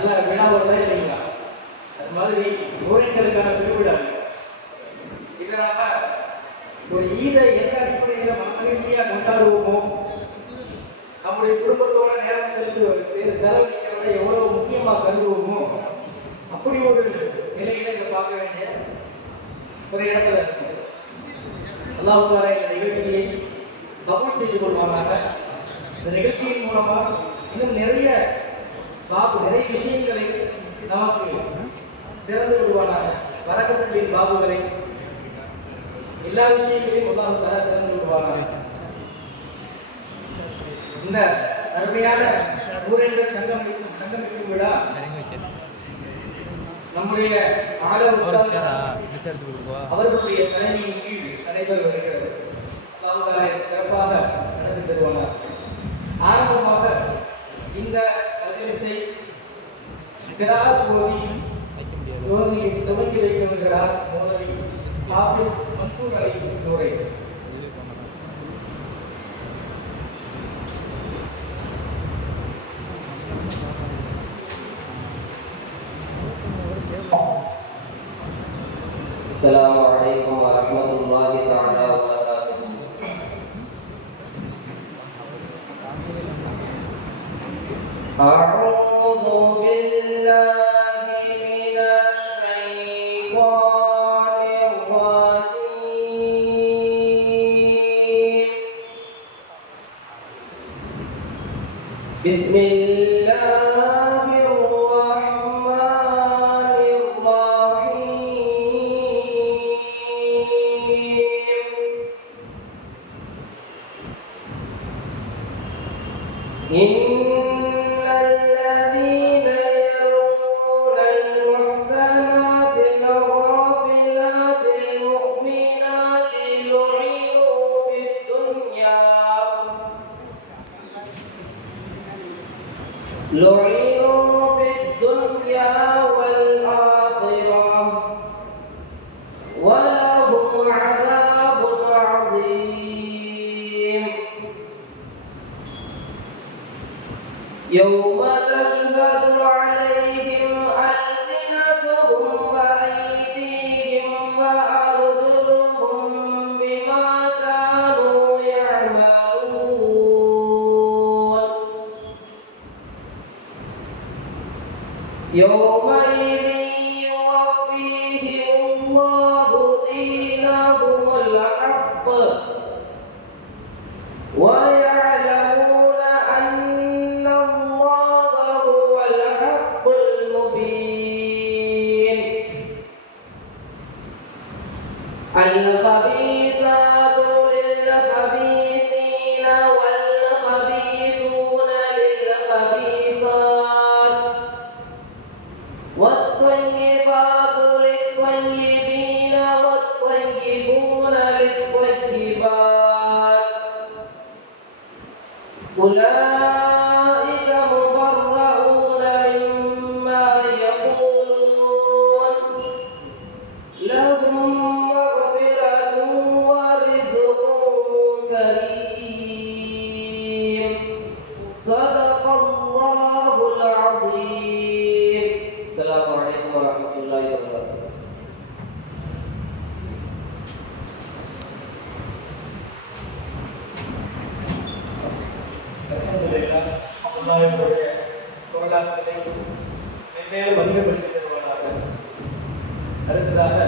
நல்ல விழாவெல்லாம் இல்லைங்களா? அது மாதிரி நூறைகளுக்கான திருவிழா. இதனால ஒரு ஈதை எந்த அடிப்படையில் மகிழ்ச்சியாக கொண்டாடுவோமோ, நம்முடைய குடும்பத்தோட நேரம் செலவழிக்கிறத எவ்வளவு முக்கியமாக கருதுவோமோ, அப்படி ஒரு நிலையில இதை பார்க்க வேண்டிய ஒரு இடத்துல இருக்கு. அல்லாஹ் தஆலா இந்த நிகழ்ச்சியை கபூல் செய்து கொள்வாங்க. இந்த நிகழ்ச்சியின் மூலமா இன்னும் நிறைய விஷயங்களை நமக்கு திறந்து விடுவானாக. வரக்கத்துகளின் பாபுகளை எல்லா விஷயங்களையும் அல்லாஹ் தஆலா திறந்து விடுவானாக. இந்த அருமையான ஊரேந்தர் சங்கமிக்கும் விழா நம்முடைய அவர்களுடைய தலைமையின் கீழ் நடைபெற வருகிறது. சிறப்பாக நடத்தி தருவானார். ஆரம்பமாக இந்த மஜ்லிஸை துவங்கி வைக்கிறார் மௌலவி ஹாஃபிஸ் மன்சூர் அலி நூரை. السلام عليكم ورحمة الله تعالى وبركاته. أعوذ بالله من الشيطان الرجيم. بسم الله الرحمن الرحيم. إن الذين يرمون المحصنات الغافلات المؤمنات لعنوا في الدنيا والآخرة ولهم عذاب عظيم. يوم تشهد عليهم ألسنتهم وأيديهم وأرجلهم بما كانوا يعملون. يومئذ يوفيهم الله دينهم الحق ويعلمون أن الله هو الحق المبين. الخبيثات للخبيثين والخبيثون للخبيثات والطيبات للطيبين والطيبون للطيبات. أولئك مبرؤون مما يقولون لهم مغفرة ورزق كريم. صدق الله العظيم. السلام عليكم ورحمة الله وبركاته. அல்ஹம்துலில்லாஹ். அல்லாஹ்வுடைய கோலாசனை மென்மேலும் அதிகப்படுத்தி தருவானாக. அடுத்ததாக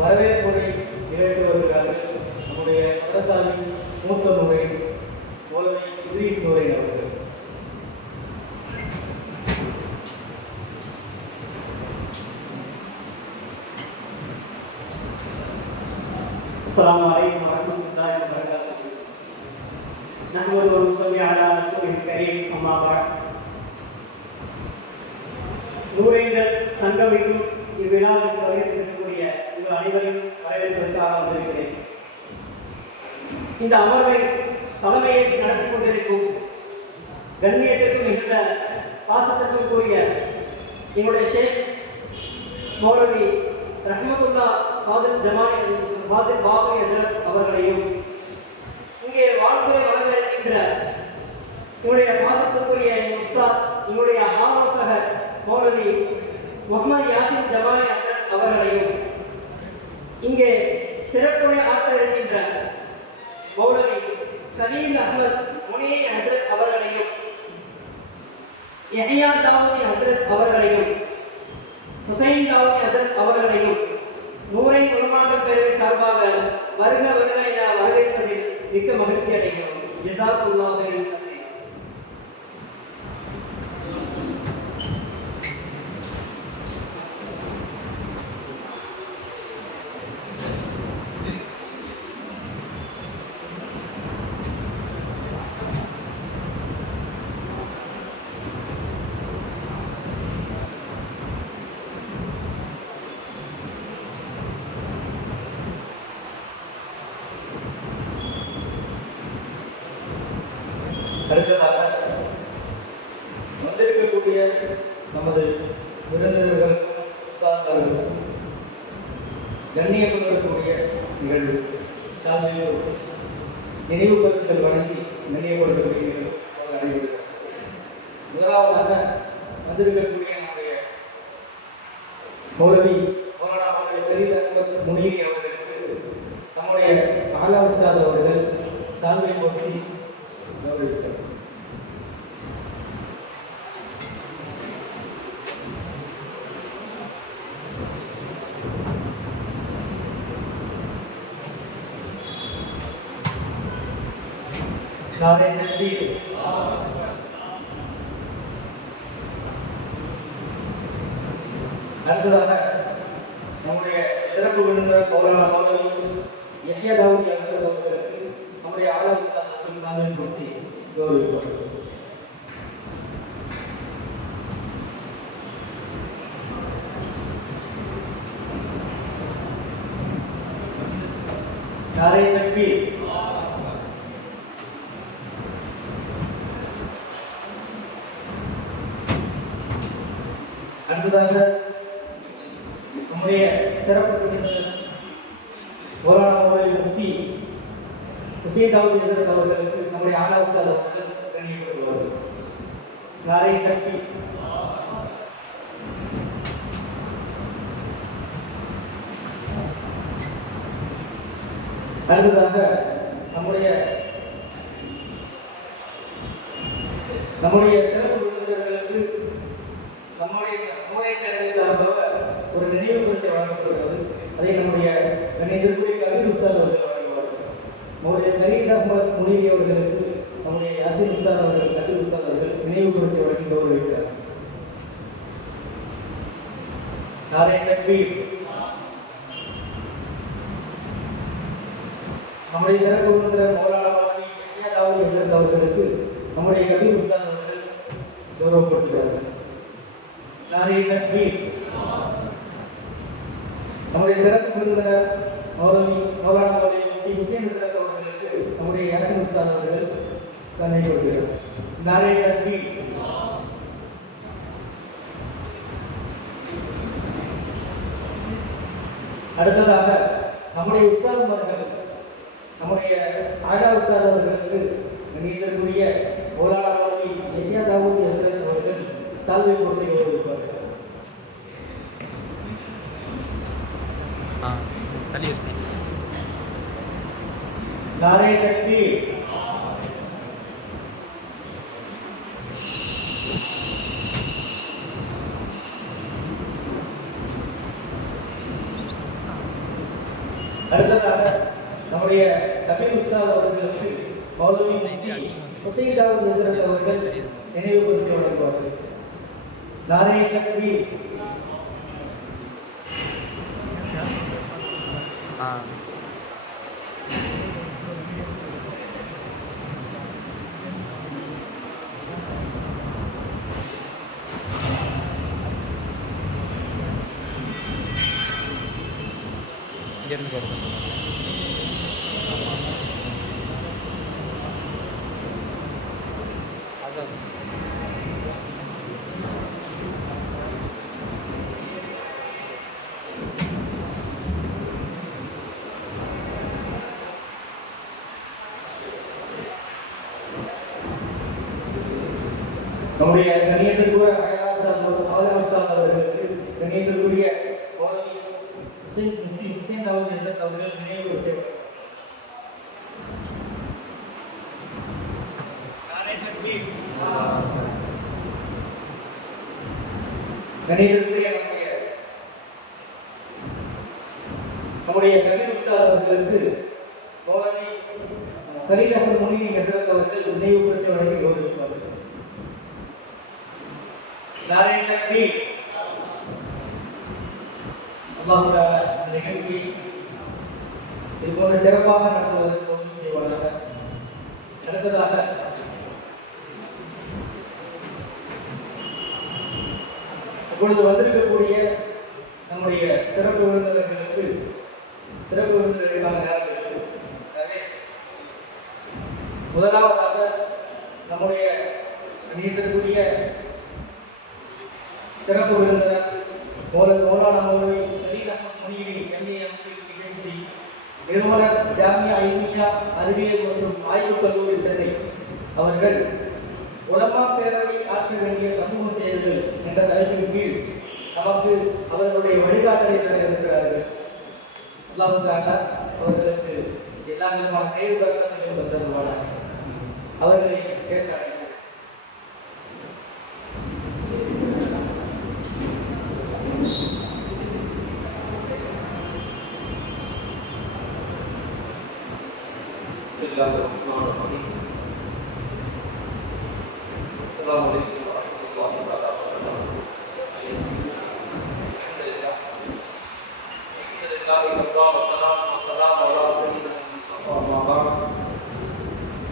வரவேற்புரை நிகழ்த்து வருகிறார்கள் நம்முடைய மதரசாவி மூத்த நூரை மௌலவி இத்ரீஸ் நூரை அவர்கள். السلام عليكم ورحمة الله وبركاته. نحمد ونصلي على رسوله الكريم أما بعد. நூறைகள் சங்கமிக்கும் இவ்விழாவிற்கு வரவேற்கக்கூடிய உங்கள் அனைவரையும் வரவேற்பதற்காக வந்திருக்கிறேன். இந்த அமர்வை தலைமையை நடத்தி கொண்டிருக்கும் கண்ணியத்திற்கும் மிகுந்த பாசத்திற்கும் கூடிய எங்களுடைய ஷேக் மௌலவி ரஹ்மத்துல்லா ஃபாசில் பாபு அவர்களையும் இங்கே வாழ்க்கையை வரவேற்கின்ற எங்களுடைய பாசத்துக்குரிய உஸ்தாத் எங்களுடைய மௌலவி முகமது யாசின் ஜமாலி ஹசரத் அவர்களையும் இங்கே சிறப்புரை ஆற்ற இருக்கின்ற மௌலவி கலீல் அஹ்மத் முனியை ஹசரத் அவர்களையும் யஹ்யா தாவூதி ஹசரத் அவர்களையும் ஹுசைன் தாவூதி ஹசரத் அவர்களையும் நூரை உலமாக்கள் பேரவை சார்பாக வருக வருக என வரவேற்பதில் மிக்க மகிழ்ச்சி அடைகிறோம். ஜஸாக்குல்லாஹ் ஹைரன். அடுத்ததாக வந்திருக்கக்கூடிய நமது விருந்தினர்கள் உஸ்தாத்மார்களுக்கும் கண்ணியப்படக்கூடிய நிகழ்வு சாலையில் நினைவு பரிசுகள் வழங்கி கண்ணியப்படுத்தக்கூடிய நிகழ்வு நடைபெறுகிறது. முதலாவதாக வந்திருக்கக்கூடிய நம்முடைய மௌலவி மௌலானா ஷரீஃப் அஹ்மத் முனீரி அவர்களுக்கு நம்முடைய ஆலா உஸ்தாத் அவர்கள் சால்வை போட்டி கௌரவித்தார். நாளை தக்பீர். அடுத்ததாக நம்முடைய சிறப்பு விருந்தினர் மௌலானா மௌலவி யஹ்யா தாவூதி ஹசரத் அவர்களுக்கு நம்முடைய ஆலா உஸ்தாத் சால்வை போட்டி கௌரவிப்பார். நாளை தக்பீர். அடுத்ததாக நம்முடைய சிறப்பு விருந்தினர் மௌலானா மௌலவி முஃப்தி ஹுசைன் தாவூதி ஹசரத் அவர்களுக்கு நம்முடைய ஆலா உஸ்தாத் அவர்கள் கண்ணியப்படுத்துவார்கள். நாளை தக்பீர். அடுத்ததாக நம்முடைய சிறப்பு விருந்தினர்களுக்கு நம்முடைய மூளை தேர்தல் சார்பாக ஒரு நினைவு பரிசு வழங்கப்படுகிறது. அதை நம்முடைய கணிதத்துறை கல்வி உஸ்தாத் அவர்கள் வழங்குவார்கள். நம்முடைய கலீல் அஹ்மத் முனீரி அவர்களுக்கு நம்முடைய யாசின் உஸ்தாத் அவர்கள் கல்வி உஸ்தாத் அவர்கள் நினைவு பரிசை வழங்கி கௌரவிக்கிறார். நாளை தக்பீர். நம்முடைய சிறப்பு விருந்தினர் மௌலானா மௌலவி யஹ்யா தாவூதி ஹசரத் அவர்களுக்கு நம்முடைய கல்வி உஸ்தாத் அவர்கள் கௌரவப்படுத்துகிறார்கள். நாளை தக்பீர். நம்முடைய சிறப்பு விருந்தினர் மௌலானா மௌலவி முஃப்தி ஹுசைன் ஹசரத் அவர்களுக்கு நம்முடைய யாசின் உஸ்தாத் அவர்கள் கண்ணியப்படுத்துகிறார். நாளை தக்பீர். அடுத்ததாக நம்முடைய உஸ்தாத்மார்கள் நம்முடைய ஆலா உஸ்தாத் அவர்களுக்கு கண்ணியத்திற்குரிய மௌலானா மௌலவி யஹ்யா தாவூதி ஹசரத் அவர்கள் சால்வை போட்டி கௌரவிப்பார்கள். நாளை தக்பீர். அடுத்ததாக நம்முடைய கபீர் உஸ்தாத் அவர்களுக்கு மௌலவி முஃப்தி ஹுசைன் தாவூதி ஹசரத் அவர்கள் நினைவு பரிசு வழங்குவார்கள். நாளை தக்பீர். நம்முடைய கண்ணியத்திற்குரிய அவர்களுக்கு கணியத்திற்குரிய ஹுசைன் தாவூத் ஹசரத் அவர்கள் நினைவு செய்வார். கணியத்திற்குரிய நம்முடைய கல்வி உஸ்தாத் அவர்களுக்கு மௌலானா கலீல் அஹ்மத் முனி ஹசரத் அவர்கள் நினைவு பரிசு வழங்கி கௌரவிப்பார்கள். நாராயண நபி அல்லாஹ் தஆலா இந்த நிகழ்ச்சியை இது போன்ற சிறப்பாக நடத்துவதற்கு உதவி செய்வார்கள். அடுத்ததாக இப்பொழுது வந்திருக்கக்கூடிய நம்முடைய சிறப்பு விருந்தினர்களுக்கு சிறப்பு விருந்தினர்களுக்கான நேரங்களுக்கு முதலாவதாக நம்முடைய நீதிற்குரிய சிறப்பு விருந்தினர் மௌலானா மௌலவி கலீல் அஹ்மத் முனீரி MA PhD நிறுவனர் ஜாமியா இல்மியா அறிவியல் மற்றும் ஆய்வுக் கல்லூரி சென்னை அவர்கள் உலமா பேரவை ஆற்ற வேண்டிய சமூக செயல்கள் என்ற தலைப்பின் கீழ் நமக்கு அவர்களுடைய வழிகாட்டலை தர இருக்கிறார்கள். அல்லாஹ் தஆலா அவர்களுக்கு எல்லா விதமான செயல்பாடுகளையும் தந்தருவானாக. அவர்களை பேச السلام عليكم ورحمة الله وبركاته. والسلام على سيدنا المصطفى أما بعد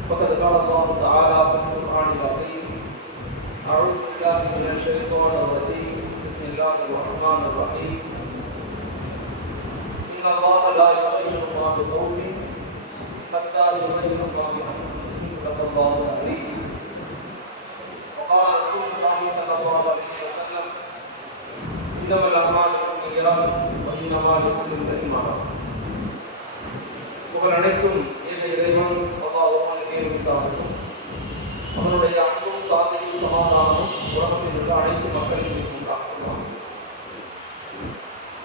فقد قال الله تعالى في القرآن العظيم أعوذ بالله من الشيطان الرجيم بسم الله الرحمن الرحيم إن الله لا يغير ما بقوم حتى يغيروا ما بأنفسهم صدق الله العظيم. وقال رسول الله صلى الله عليه وسلم إنما الأعمال بالنيات وإنما لكل امرئ ما نوى. புகழ் அனைத்தும் இறைவன் அல்லாஹ்வுடைய பேருக்காகவும் அவனுடைய அன்பும் சாந்தியும் சமாதானமும் உலகத்தில் உள்ள அனைத்து மக்களுக்கும் உண்டாகலாம்.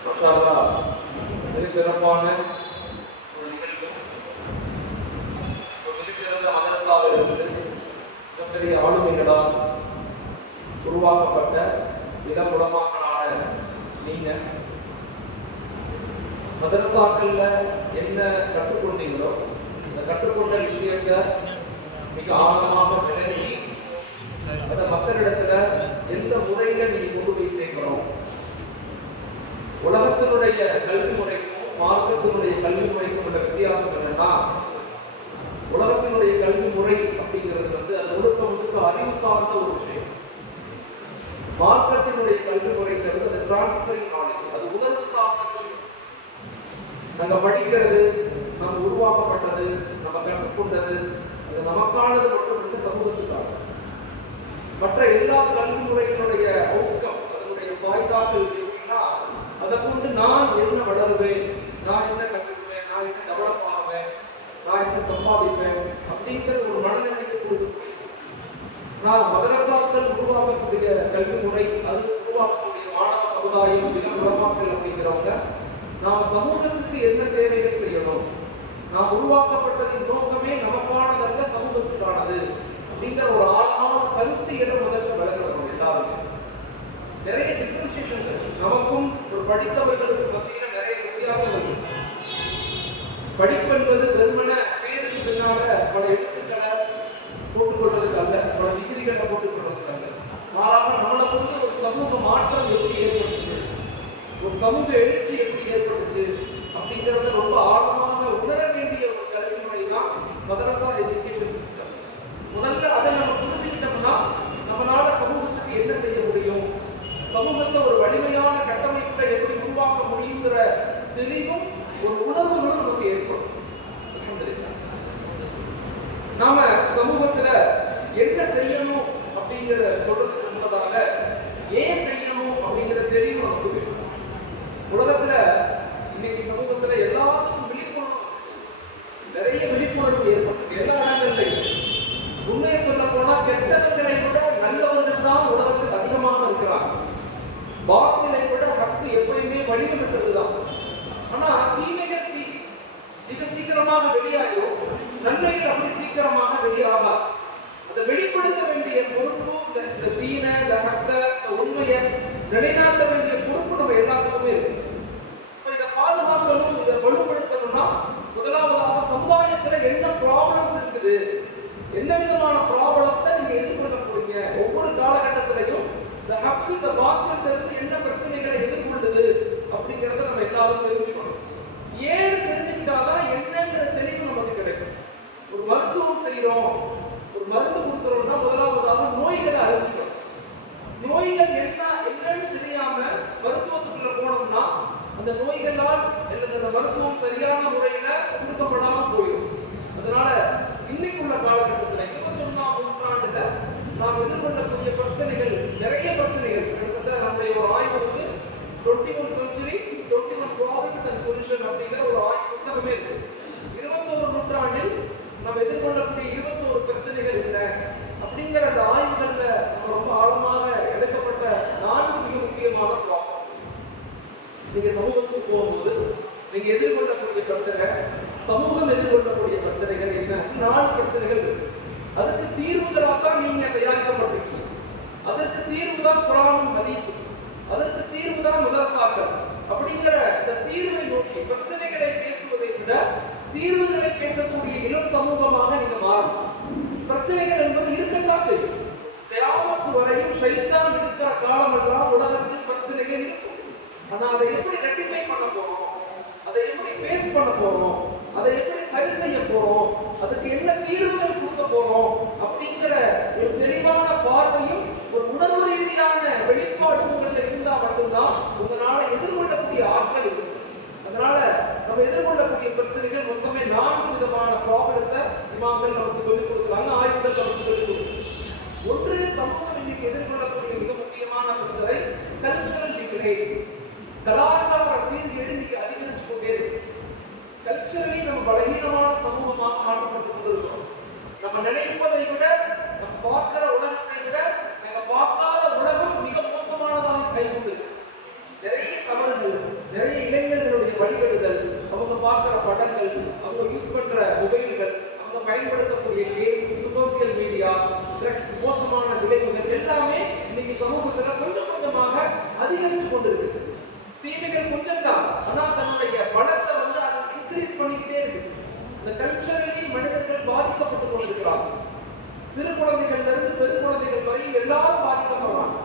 மாஷா அல்லாஹ், மிக சிறப்பான ஒரு நிகழ்வு. ஒரு மிகச்சிறந்த மதரசாவில் இருந்து மிகப்பெரிய ஆளுமைகளால் உருவாக்கப்பட்ட இளம் உலமாக்களான நீங்க மதரசாக்கள்ல என்ன கற்றுக்கொண்டீங்களோ அந்த கற்றுக்கொண்ட விஷயத்தை மிக ஆழமாக விளங்கி அதை மக்களிடத்துல எந்த முறையில நீங்க கொண்டு போய் சேர்க்கணும். உலகத்தினுடைய கல்வி முறைக்கும் மார்க்கத்தினுடைய கல்வி முறைக்கும் உள்ள வித்தியாசம் என்னன்னா, உலகத்தினுடைய கல்வி முறை அப்படிங்கிறது அது முழுக்க அறிவு சார்ந்த ஒரு விஷயம். மார்க்கத்தினுடைய கல்வி முறைங்கிறது அது டிரான்ஸ்பரிங் நாலேஜ், அது உணர்வு சார்ந்த விஷயம். நாங்க படிக்கிறது, நம்ம உருவாக்கப்பட்டது, நம்ம கற்றுக்கொண்டது, அது நமக்கானது மட்டுமல்ல, சமூகத்துக்கானது. மற்ற எல்லா கல்வி முறையினுடைய அவுட்கம், அதனுடைய வாய்தாக்கள் எப்படின்னா, அதை கொண்டு நான் என்ன வளருவேன், நான் என்ன கற்றுக்குவேன், நான் என்ன டெவலப் ஆவேன், நான் என்ன சம்பாதிப்பேன் அப்படிங்கிற ஒரு மனநிலைக்கு கொடுத்து நான் மதரசாக்கள் உருவாக்கக்கூடிய கல்வி முறை, அது உருவாக்கக்கூடிய மாணவ சமுதாயம், இளம் உலமாக்கள் அப்படிங்கிறவங்க நாம் சமூகத்துக்கு என்ன சேவைகள் செய்யணும், நாம் உருவாக்கப்பட்டதின் நோக்கமே நமக்கானதல்ல, சமூகத்துக்கானது அப்படிங்கிற ஒரு ஆழமான கருத்து இடம் முதல்ல வளர்க்கணும். எல்லாருமே நிறைய டிஃபரன்ஷியேஷன் நமக்கும் ஒரு படித்தவர்களுக்கு மத்தியில நிறைய வித்தியாசங்கள் இருக்கு. படிப்பென்பது வெறுமன பேருக்கு பின்னால பல எழுத்துக்களை போட்டுக்கொள்வதற்கு அல்ல, பல டிகிரிகளை போட்டுக்கொள்வதற்கு அல்ல. மாறாக நம்மளை கொண்டு ஒரு சமூக மாற்றம் எப்படி ஏற்பட்டுச்சு, ஒரு சமூக எழுச்சி எப்படி ஏற்பட்டுச்சு அப்படிங்கிறத ரொம்ப ஆழமாக உணர வேண்டிய ஒரு கல்வி முறை தான் மதரசா எஜுகேஷன் சிஸ்டம். முதல்ல அதை நம்ம புரிஞ்சுக்கிட்டோம்னா நம்மளால சமூகத்துக்கு என்ன செய்ய முடியும், சமூகத்தை ஒரு வலிமையான கட்டமைப்பை எப்படி உருவாக்க முடியுங்கிற தெளிவும் ஒரு உணர்வுகளும் நமக்கு ஏற்படும். நாம சமூகத்துல என்ன செய்யணும் அப்படிங்கிற சொல்றதுக்கு முன்பதாக ஏன் செய்யணும் அப்படிங்கிற தெளிவு நமக்கு வேணும். உலகத்துல இன்னைக்கு சமூகத்துல எல்லாத்துக்கும் விழிப்புணர்வு வந்துச்சு, நிறைய விழிப்புணர்வு ஏற்பட்டு எல்லா இடங்கள்லையும். உண்மையை சொல்ல போனா கெட்டவர்களை விட நல்லவர்கள் தான் உலகத்துக்கு அதிகமாக இருக்கிறாங்க. ஒற்றுமையை நிலைநாட்ட வேண்டிய பொறுப்பு நம்ம எல்லாத்துக்குமே இருக்கு. இதை பாதுகாக்கணும், இதை வலுப்படுத்தணும்னா முதலாவதாக சமுதாயத்துல என்ன ப்ராப்ளம்ஸ் இருக்குது, என்ன விதமான ப்ராப்ளத்தை நீங்க எதிர்கொள்ள போறீங்க, ஒவ்வொரு காலகட்டத்திலையும் இந்த ஹக்கு இந்த பாத்திரத்துல இருந்து என்ன பிரச்சனைகளை எதிர்கொள்ளுது அப்படிங்கிறத நம்ம எல்லாரும் தெரிஞ்சுக்கணும். ஏன்னு தெரிஞ்சுக்கிட்டாதான் என்னங்கிற தெளிவு நமக்கு கிடைக்கும். ஒரு மருத்துவம் செய்யறோம், ஒரு மருந்து கொடுக்குறோம்னா முதலாவதாக நோய்களை அறிஞ்சிக்கணும். நோய்கள் என்னன்னு தெரியாம மருத்துவத்துக்குள்ள போனோம்னா அந்த நோய்களால் அல்லது அந்த மருத்துவம் சரியான முறையில கொடுக்கப்படாம போயிடும். அதனால இன்னைக்குள்ள காலகட்டத்தில் 21ஆம் நூற்றாண்டுல நாம் எதிர்கொள்ளக்கூடிய பிரச்சனைகள், நிறைய பிரச்சனைகள். கிட்டத்தட்ட நம்முடைய ஒரு ஆய்வு இருக்கு, 21 century 21 problems and solution அப்படிங்கிற ஒரு ஆய்வு புத்தகமே இருக்கு. 21 நூற்றாண்டில் நாம் எதிர்கொள்ளக்கூடிய 21 பிரச்சனைகள் என்ன அப்படிங்கிற அந்த ஆய்வுகள்ல ரொம்ப ஆழமாக எடுக்கப்பட்ட 4 மிக முக்கியமான ப்ராப்ளம். நீங்க சமூகத்துக்கு போகும்போது நீங்க எதிர்கொள்ளக்கூடிய பிரச்சனை, சமூகம் எதிர்கொள்ளக்கூடிய பிரச்சனைகள் என்ன, 4 பிரச்சனைகள் இருக்கு. அதுக்கு தீர்வுகளாத்தான் நீங்க தயாரிக்கப்பட்டிருக்கீங்க. அதற்கு தீர்வு தான் குர்ஆனும் ஹதீஸும், அதற்கு தீர்வு தான் மதரசாக்கள். அப்படிங்கிற இந்த தீர்வை நோக்கி பிரச்சனைகளை பேசுவதை விட தீர்வுகளை பேசக்கூடிய இளம் சமூகமாக நீங்க மாறணும். பிரச்சனைகள் என்பது இருக்கத்தான் செய்யும். கியாமத் வரையும் ஷைத்தான் இருக்கிற காலமெல்லாம் உலகத்தில் பிரச்சனைகள் இருக்கும். ஆனா அதை எப்படி ரெக்டிஃபை பண்ண போறோம், அதை எப்படி ஃபேஸ் பண்ண போறோம், அதை எப்படி சரி செய்ய போறோம், அதுக்கு என்ன தீர்வுகள் கொடுக்க போறோம் அப்படிங்கிற ஒரு தெளிவான பார்வையும் ஒரு உணர்வு ரீதியான வெளிப்பாடு உங்கள்கிட்ட இருந்தா மட்டும்தான் உங்களால எதிர்கொள்ளக்கூடிய ஆட்கள் இருக்கு. அதனால நம்ம எதிர்கொள்ளக்கூடிய பிரச்சனைகள் மொத்தமே 4 விதமான ப்ராப்ளம்ஸை இமாம்கள் நமக்கு சொல்லிக் கொடுக்குறாங்க, ஆய்வுகள் நமக்கு சொல்லிக் கொடுக்குறாங்க. ஒன்று, சமூகம் இன்னைக்கு எதிர்கொள்ளக்கூடிய மிக முக்கியமான பிரச்சனை கல்ச்சரல் டிக்ளைன். கலாச்சார சீர்கேடு இன்னைக்கு அதிகரிச்சு கொண்டே இருக்கு. கல்ச்சரலி நம்ம பலகீனமான சமூகமாக மாற்றப்பட்டு கொண்டிருக்கிறோம். நம்ம நினைப்பதை விட, நம்ம பார்க்கிற உலகத்தை விட நம்ம பார்க்காத உலகம் மிக மோசமானதாக கைகொண்டு நிறைய தவறுகள், நிறைய இளைஞர்களுடைய வழிபடுதல், அவங்க பார்க்கிற படங்கள், அவங்க யூஸ் பண்ற மொபைல்கள், அவங்க பயன்படுத்தக்கூடிய கேம்ஸ், சோசியல் மீடியா, ட்ரக்ஸ், மோசமான விளைவுகள் எல்லாமே இன்னைக்கு சமூகத்துல கொஞ்சம் கொஞ்சமாக அதிகரிச்சு கொண்டிருக்கு. தீமைகள் கொஞ்சம் தான், ஆனா தன்னுடைய பணத்தை வந்து அதை இன்க்ரீஸ் பண்ணிக்கிட்டே இருக்கு. இந்த கல்ச்சரலி மனிதர்கள் பாதிக்கப்பட்டு கொண்டிருக்கிறாங்க. சிறு குழந்தைகள்ல இருந்து பெரு குழந்தைகள் வரை எல்லாரும் பாதிக்கப்படுறாங்க.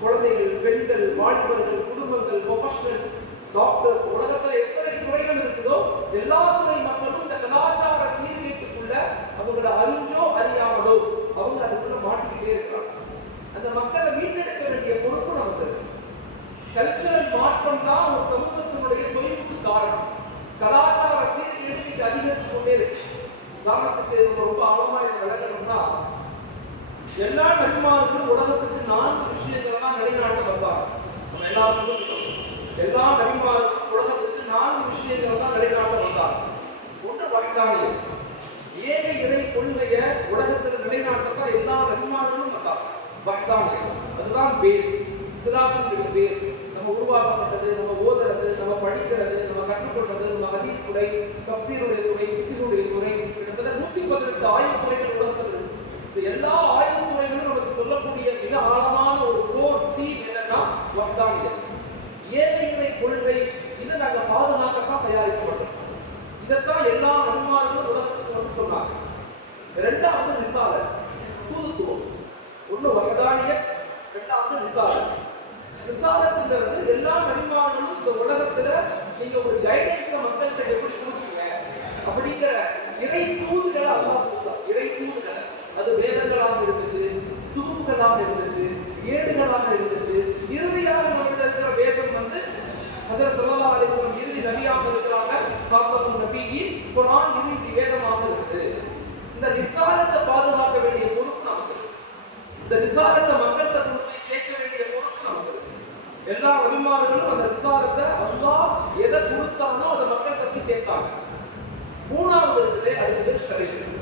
குழந்தைகள், பெண்கள், வாலிபர்கள், குடும்பங்கள், ப்ரொஃபஷனல்ஸ், டாக்டர்ஸ், உலகத்துல எத்தனை துறைகள் இருக்குதோ எல்லா துறை மக்களும் இந்த கலாச்சார சீர்கேட்டுக்குள்ள அவங்கள அறிஞ்சோ அறியாமலோ அவங்க அதுக்குள்ள மாட்டிக்கிட்டே இருக்கிறாங்க. அந்த மக்களை மீட்டெடுக்க வேண்டிய பொறுப்பு நமக்கு இருக்கு. கல்ச்சரல் மாற்றம் தான் ஒரு சமூகத்தினுடைய தொய்வுக்கு காரணம். கலாச்சார சீர்கேடு அதிகரிச்சு கொண்டே இருக்கு. உதாரணத்துக்கு ரொம்ப ஆழமா இதை விளக்கணும்னா, எல்லா நபிமார்களும் உலகத்துக்கு 4 விஷயங்கள் தான் நிலைநாட்ட வந்தாங்க. நம்ம எல்லாருக்கும் எல்லா நபிமார்களும் உலகத்துக்கு 4 விஷயங்கள் தான் நிலைநாட்ட வந்தாங்க. ஒன்று வஹ்தானியத், ஏக இறை கொள்கையை உலகத்தில் நிலைநாட்டத்தான் எல்லா நபிமார்களும் வந்தாங்க. வஹ்தானியத் அதுதான் பேஸ், இஸ்லாமினுடைய பேஸ். நம்ம உருவாக்கப்பட்டது, நம்ம ஓதுறது, நம்ம படிக்கிறது, நம்ம கற்றுக்கொள்றது, நம்ம ஹதீஸ் துறை, தஃப்சீருடைய துறை, ஃபிக்ஹுடைய துறை, கிட்டத்தட்ட 118 ஆய்வு துறைகள் உலகத்தில் இருக்கு. இந்த எல்லா ஆய்வு துறைகளும் நமக்கு சொல்லக்கூடிய மிக ஆழமான ஒரு கோர் தீம் என்னன்னா வஹ்தானியத், ஏக இறை கொள்கை. இதை நாங்க பாதுகாக்கத்தான் தயாரிக்கப்பட்டோம். இதைத்தான் எல்லா நபிமார்களும் உலகத்துக்கு வந்து சொன்னாங்க. இரண்டாவது ரிசாலத், தூதுத்துவம். ஒன்று வஹ்தானியத், இரண்டாவது ரிசாலத். ரிசாலத்துங்கிறது எல்லா நபிமார்களும் இந்த உலகத்துல நீங்க ஒரு கைடன்ஸை மக்கள்கிட்ட எப்படி கொடுக்கீங்க அப்படிங்கிற இறை தூதுகளை அல்லாஹ் கொடுத்தார். இறை தூதுகளை, அது வேதங்களாக இருந்துச்சு, சுகுப்புகளாக இருந்துச்சு, ஏடுகளாக இருந்துச்சு. இறுதியாக நம்மகிட்ட இருக்கிற வேதம் வந்து ஹஜ்ரத் ஸல்லல்லாஹு அலைஹி வஸல்லம் இறுதி நபியாக இருக்கிறாங்க. காத்தமுன் நபியின் குர்ஆன் இறுதி வேதமாக இருக்குது. இந்த ரிசாலத்தை பாதுகாக்க வேண்டிய பொறுப்பு நமக்கு. இந்த ரிசாலத்தை மக்கள்கிட்ட கொண்டு போய் சேர்க்க வேண்டிய பொறுப்பு நமக்கு. எல்லா நபிமார்களும் அந்த ரிசாலத்தை அல்லாஹ் எதை கொடுத்தானோ அதை மக்கள்கிட்ட போய் சேர்த்தாங்க. மூணாவது இருக்குது, அதுக்கு பேர் ஷரீஅத்.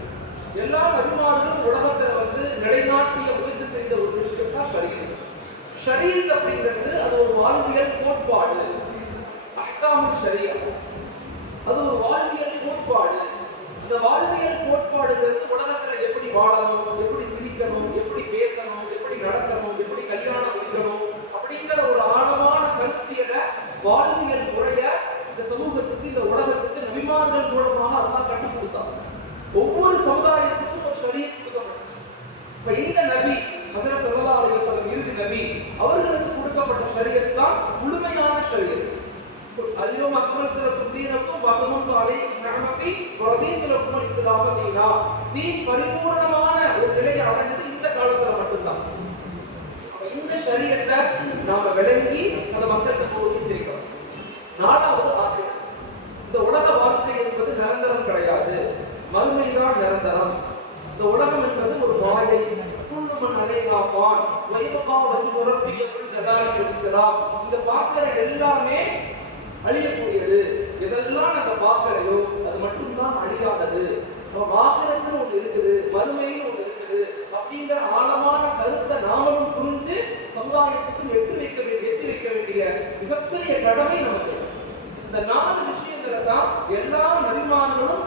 எல்லா நபிமார்களும் உலகத்துல வந்து நிலைநாட்டிய முயற்சி செய்த ஒரு விஷயம் தான் ஷரீஅத். ஷரீஅத் அப்படிங்கிறது அது ஒரு வாழ்வியல் கோட்பாடு. அஹ்காமுல் ஷரீஅ அது ஒரு வாழ்வியல் கோட்பாடு. இந்த வாழ்வியல் கோட்பாடுங்கிறது உலகத்துல எப்படி வாழணும், எப்படி சிரிக்கணும், எப்படி பேசணும், எப்படி நடக்கணும், எப்படி கல்யாணம் முடிக்கணும், ஷரியத் தான் முழுமையான ஷரியத். அல்யோம் அக்மல்து லக்கும் தீனக்கும் வ அத்மம்து அலைக்கும் நிஅமதி வ ரதீது லக்கும் அல் இஸ்லாம தீனா. தீன் பரிபூர்ணமான ஒரு நிலையை அடைஞ்சது இந்த காலத்துல மட்டும்தான். இந்த ஷரியத்தை நாம விளங்கி அந்த மக்களுக்கு போய் சேர்க்கிறோம். நாலாவது ஆகிரம். இந்த உலக வாழ்க்கை என்பது நிரந்தரம் கிடையாது, மறுமைதான் நிரந்தரம். இந்த உலகம் என்பது ஒரு மாயை. சுல்லுமன் அலைஹாஃபான் வைபகா வஜ்ஹு ரப்பிக்கல் ஜலாலி வல் இக்ராம். இந்த பார்க்கிற எல்லாமே அழியக்கூடியது. எதெல்லாம் நாங்க பார்க்கலையோ அது மட்டும்தான் அழியாதது. ஆகிரத்துன்னு ஒன்று இருக்குது, மறுமைன்னு ஒன்று இருக்குது அப்படிங்கிற ஆழமான கருத்தை நாமளும் புரிஞ்சு சமுதாயத்துக்கும் எட்டி வைக்க வேண்டிய மிகப்பெரிய கடமை நமக்கு. இந்த 4 விஷயங்களை தான் எல்லா நபிமார்களும்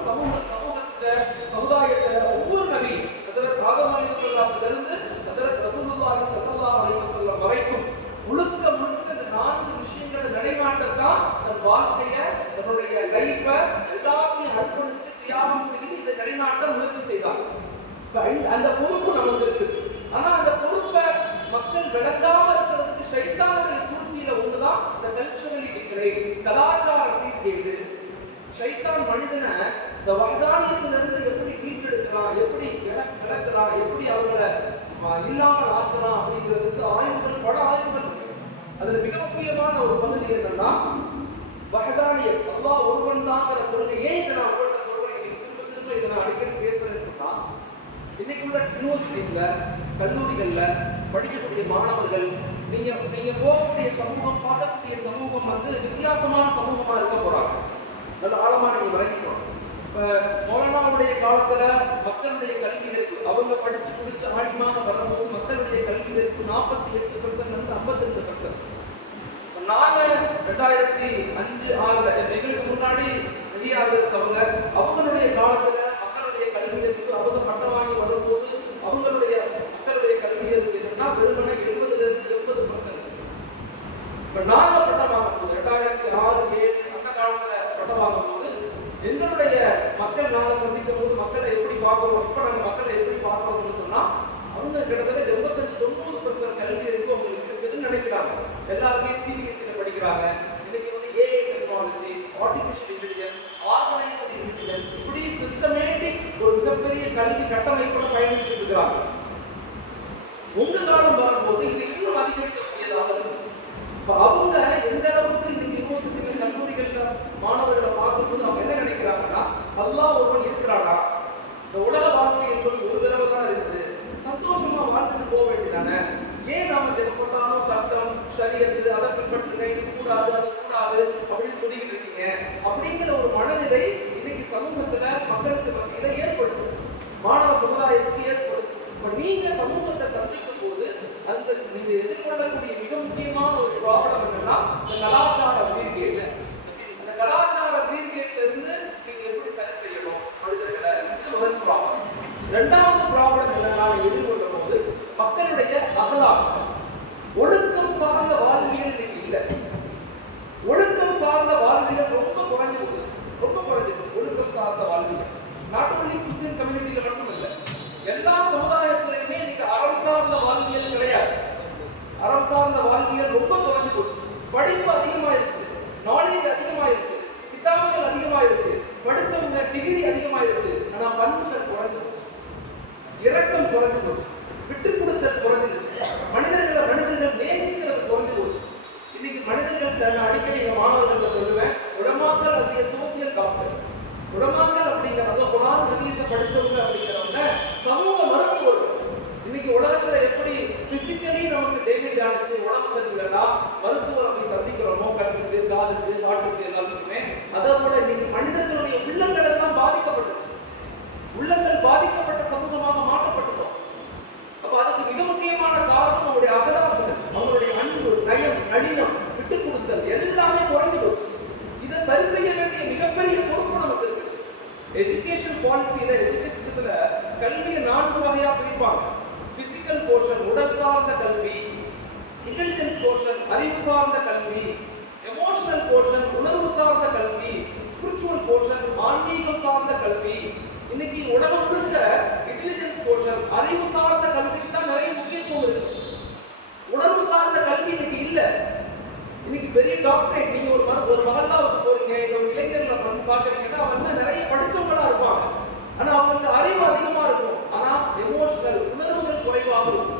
சமுதாயத்துல ஒவ்வொரு நபி ஹஜ்ரத் ஆதம் அலைஹிஸ்ஸலாமிலிருந்து ஹஜ்ரத் ரசூலுல்லாஹி ஸல்லல்லாஹு அலைஹி வஸல்லம் வரைக்கும் முழுக்க இந்த 4 விஷயங்களை நிலைநாட்டத்தான் தன் வாழ்க்கைய, தன்னுடைய லைஃப எல்லாத்தையும் அர்ப்பணிச்சு தியாகம் செய்து இதை நிலைநாட்ட முயற்சி செய்தாங்க. அந்த பொறுப்பு நமக்கு இருக்கு. ஆனா அந்த பொறுப்பை மக்கள் விளங்காம இருக்கிறதுக்கு ஷைத்தானுடைய சூழ்ச்சியில ஒண்ணுதான் இந்த கல்ச்சரலி டிக்ரேட், கலாச்சார சீர்கேடு. ஷைத்தான் மனிதனை இந்த வஹதானியத்திலிருந்து எப்படி மீட்டெடுக்கலாம், எப்படி விளக்கலாம், எப்படி அவங்களை இல்லாமல் ஆக்கலாம் அப்படிங்கிறதுக்கு பல ஆய்வுகள் இருக்கு. அதுல மிக முக்கியமான ஒரு பகுதி என்னன்னா வஹதானியத், அல்லாஹ் ஒருவன் தாங்கிற கொள்கை. ஏன் இதை நான் உங்கள்கிட்ட சொல்றேன், திரும்ப இதை நான் அடிக்கடி பேசுறேன்னு சொன்னா, இன்னைக்கு உள்ள யூனிவர்சிட்டிஸ்ல, கல்லூரிகள்ல படிக்கக்கூடிய மாணவர்கள், நீங்க போகக்கூடிய சமூகம், பார்க்கக்கூடிய சமூகம் வித்தியாசமான சமூகமா இருக்க போறாங்க. நல்ல ஆழமா நீங்க விளங்கிக்கணும். இப்ப மௌலானாவுடைய காலத்துல மக்களுடைய கல்வி நெருப்பு, அவங்க படிச்சு முடிச்சு ஆடிமாக வரும்போது மக்களுடைய கல்வி நெருப்பு 48% 52%. நாங்க 2005-6 எங்களுக்கு முன்னாடி வெளியாக இருக்கவங்க, அவங்களுடைய காலத்துல மக்களுடைய கல்வி நெருப்பு, அவங்க பட்டம் வாங்கி வரும்போது அவங்களுடைய மக்களுடைய கல்வி நெருப்பு என்னன்னா வெறுமனே 70-80%. இப்ப நாங்க பட்டம் வாங்கும்போது 2006-7 அந்த காலத்துல பட்டம் வாங்கும்போது எங்களுடைய மக்கள் நாங்க சந்திக்கும் போது மக்களை எப்படி பார்க்கிறோம், இப்ப நாங்க மக்களை எப்படி பார்க்கிறோம்னு சொன்னா அவங்க கிட்டத்தட்ட 85-90% கல்வி இருக்கு அவங்களுக்கு இருக்குதுன்னு நினைக்கிறாங்க. எல்லாருமே சிபிஎஸ்சில படிக்கிறாங்க. இன்னைக்கு AI technology, artificial intelligence, organised intelligence, இப்படி சிஸ்டமேட்டிக் ஒரு மிகப்பெரிய கல்வி கட்டமைப்போட பயணிச்சுட்டு இருக்கிறாங்க. உங்க காலம் வரும்போது இது இன்னும் அதிகரிக்கக்கூடியதாக இருக்கும். அவங்க எந்த அளவுக்கு இந்த யூனிவர்சிட்டிகள், கல்லூரிகள்ல மாணவர்களை பார்க்கும்போது அவங்க என்ன நினைக்கிறாங்கன்னா, அல்லாஹ் ஒருவன் இருக்கிறானா, இந்த உலக வாழ்க்கை என்பது ஒரு தடவை தான் இருக்குது, சந்தோஷமா வாழ்ந்துட்டு போக வேண்டியதானே, ஏன் நாம எப்பட்டாலும் சட்டம் ஷரியத்து அதை பின்பற்றுங்க, இது கூடாது அது கூடாது அப்படின்னு சொல்லிட்டு இருக்கீங்க அப்படிங்கிற ஒரு மனநிலை இன்னைக்கு சமூகத்துல மக்களுக்கு மத்தியில ஏற்படுது, மாணவ சமுதாயத்துக்கு ஏற்படுது. இப்ப நீங்க சமூகத்தை சந்திக்கும் போது அந்த நீங்க எதிர்கொள்ளக்கூடிய மிக முக்கியமான ஒரு ப்ராப்ளம் என்னன்னா இந்த கலாச்சார சீர்கேடு. அந்த கலாச்சார சீர்கேட்டுல இருந்து நீங்க எப்படி சரி செய்யணும் அப்படிங்கிறத முதல் ப்ராப்ளம். இரண்டாவது ப்ராப்ளம் என்னன்னா எதிர்கொள்ளும் போது மக்களுடைய அகலாக், ஒழுக்கம் சார்ந்த வாழ்வியல் இன்னைக்கு இல்லை. ஒழுக்கம் சார்ந்த வாழ்வியல் ரொம்ப குறைஞ்சிருச்சு. ஒழுக்கம் சார்ந்த வாழ்வியல் நாட் ஒன்லி முஸ்லிம் கம்யூனிட்டியில மட்டும் இல்லை, எல்லா சமுதாயத்திலையுமே இன்னைக்கு அறம் சார்ந்த வாழ்வியல் கிடையாது. அறம் சார்ந்த வாழ்வியல் ரொம்ப குறைஞ்சு போச்சு. படிப்பு அதிகமாயிருச்சு, நாலேஜ் அதிகமாயிருச்சு, கிதாபுகள் அதிகமாயிருச்சு, படிச்சவங்க டிகிரி அதிகமாயிருச்சு. ஆனா பண்புகள் குறைஞ்சு போச்சு, இரக்கம் குறைஞ்சு போச்சு, விட்டு கொடுத்தல் குறைஞ்சிருச்சு, மனிதர்கள் நேசிக்கிறது குறைஞ்சு போச்சு. இன்னைக்கு மனிதர்கள் அடிக்கடி எங்க மாணவர்கள் சொல்லுவேன், உலமாக்கல் அதிக சோசியல் காம்ப்ளெக்ஸ். உலமாக்கல் அப்படிங்கிறவங்க குரான் ஹதீஸை படிச்சவங்க அப்படிங்கிறவங்க சமூக மருத்துவர்கள். இன்னைக்கு உலகத்துல எப்படி பிசிக்கலி நமக்கு டேமேஜ் ஆனிச்சு, உடம்பு சரியில்லைன்னா மருத்துவரை போய் சந்திக்கிறோமோ, கண்ணுக்கு, காதுக்கு, ஹார்ட்டுக்கு எல்லாத்துக்குமே, அதை போல இன்னைக்கு மனிதர்களுடைய உள்ளங்கள் எல்லாம் பாதிக்கப்பட்டுச்சு. உள்ளங்கள் பாதிக்கப்பட்ட சமூகமாக மாற்றப்பட்டுட்டோம். அப்ப அதுக்கு மிக முக்கியமான காரணம் அவங்களுடைய அகலாசுகள், அவங்களுடைய அன்பு, நயம், நளினம், விட்டு கொடுத்தல் எல்லாமே குறைஞ்சு போச்சு. இதை சரி செய்ய வேண்டிய மிகப்பெரிய பொறுப்பு நமக்கு இருக்கு. எஜுகேஷன் பாலிசியில, எஜுகேஷன் சிஸ்டத்துல கல்வியை 4 வகையா பிரிப்பாங்க. பிசிக்கல் போர்ஷன் உடல் சார்ந்த கல்வி, இன்டெலிஜென்ஸ் போர்ஷன் அறிவு சார்ந்த கல்வி, எமோஷனல் போர்ஷன் உணர்வு சார்ந்த கல்வி, ஸ்பிரிச்சுவல் போர்ஷன் ஆன்மீகம் சார்ந்த கல்வி. இன்னைக்கு உலகம் முழுக்க இன்டெலிஜென்ஸ் போர்ஷன் அறிவு சார்ந்த கல்விக்கு தான் நிறைய முக்கியத்துவம் இருக்கு. உணர்வு சார்ந்த கல்வி இன்னைக்கு இல்ல. ஆகும்.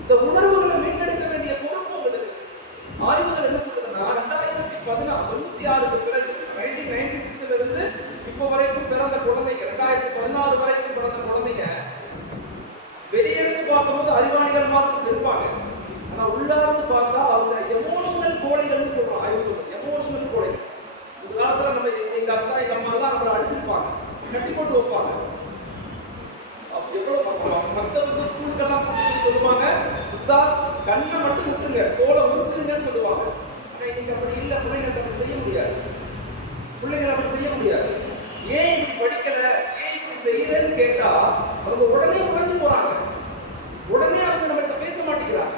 இந்த உணர்வுகளை மீட்டெடுக்க வேண்டிய பொறுப்பு உங்களுக்கு. ஆய்வுகள் என்ன சொல்றதுன்னா 2016 பிறகு 1996 இருந்து இப்போ வரைக்கும் பிறந்த குழந்தைங்க 2016 வரைக்கும் பிறந்த குழந்தைங்க வெளியிருந்து பார்க்கும்போது அறிவாளிகள் மாதிரி இருப்பாங்க. ஆனா உள்ளார்ந்து பார்த்தா அவங்க எமோஷனல் கோழைகள்னு சொல்றோம். ஆய்வு சொல்றோம் எமோஷனல் கோழைகள். இந்த காலத்துல நம்ம எங்க அப்பா எங்க அம்மா எல்லாம் நம்மளை அடிச்சிருப்பாங்க, கட்டி போட்டு வைப்பாங்க. எவ்வளவு மற்றவங்க ஸ்கூலுக்கெல்லாம் சொல்லுவாங்க, உஸ்தாத் கண்ணை மட்டும் விட்டுருங்க, தோலை முடிச்சிருங்கன்னு சொல்லுவாங்க. ஆனா இன்னைக்கு அப்படி இல்லை. பிள்ளைங்க அப்படி செய்ய முடியாது. பிள்ளைகள் அப்படி செய்ய முடியாது. ஏன் இப்படி படிக்கல, ஏன் இப்படி செய்யறன்னு கேட்டா அவங்க உடனே குறைஞ்சு போறாங்க. உடனே அவங்க நம்மகிட்ட பேச மாட்டேங்கிறாங்க.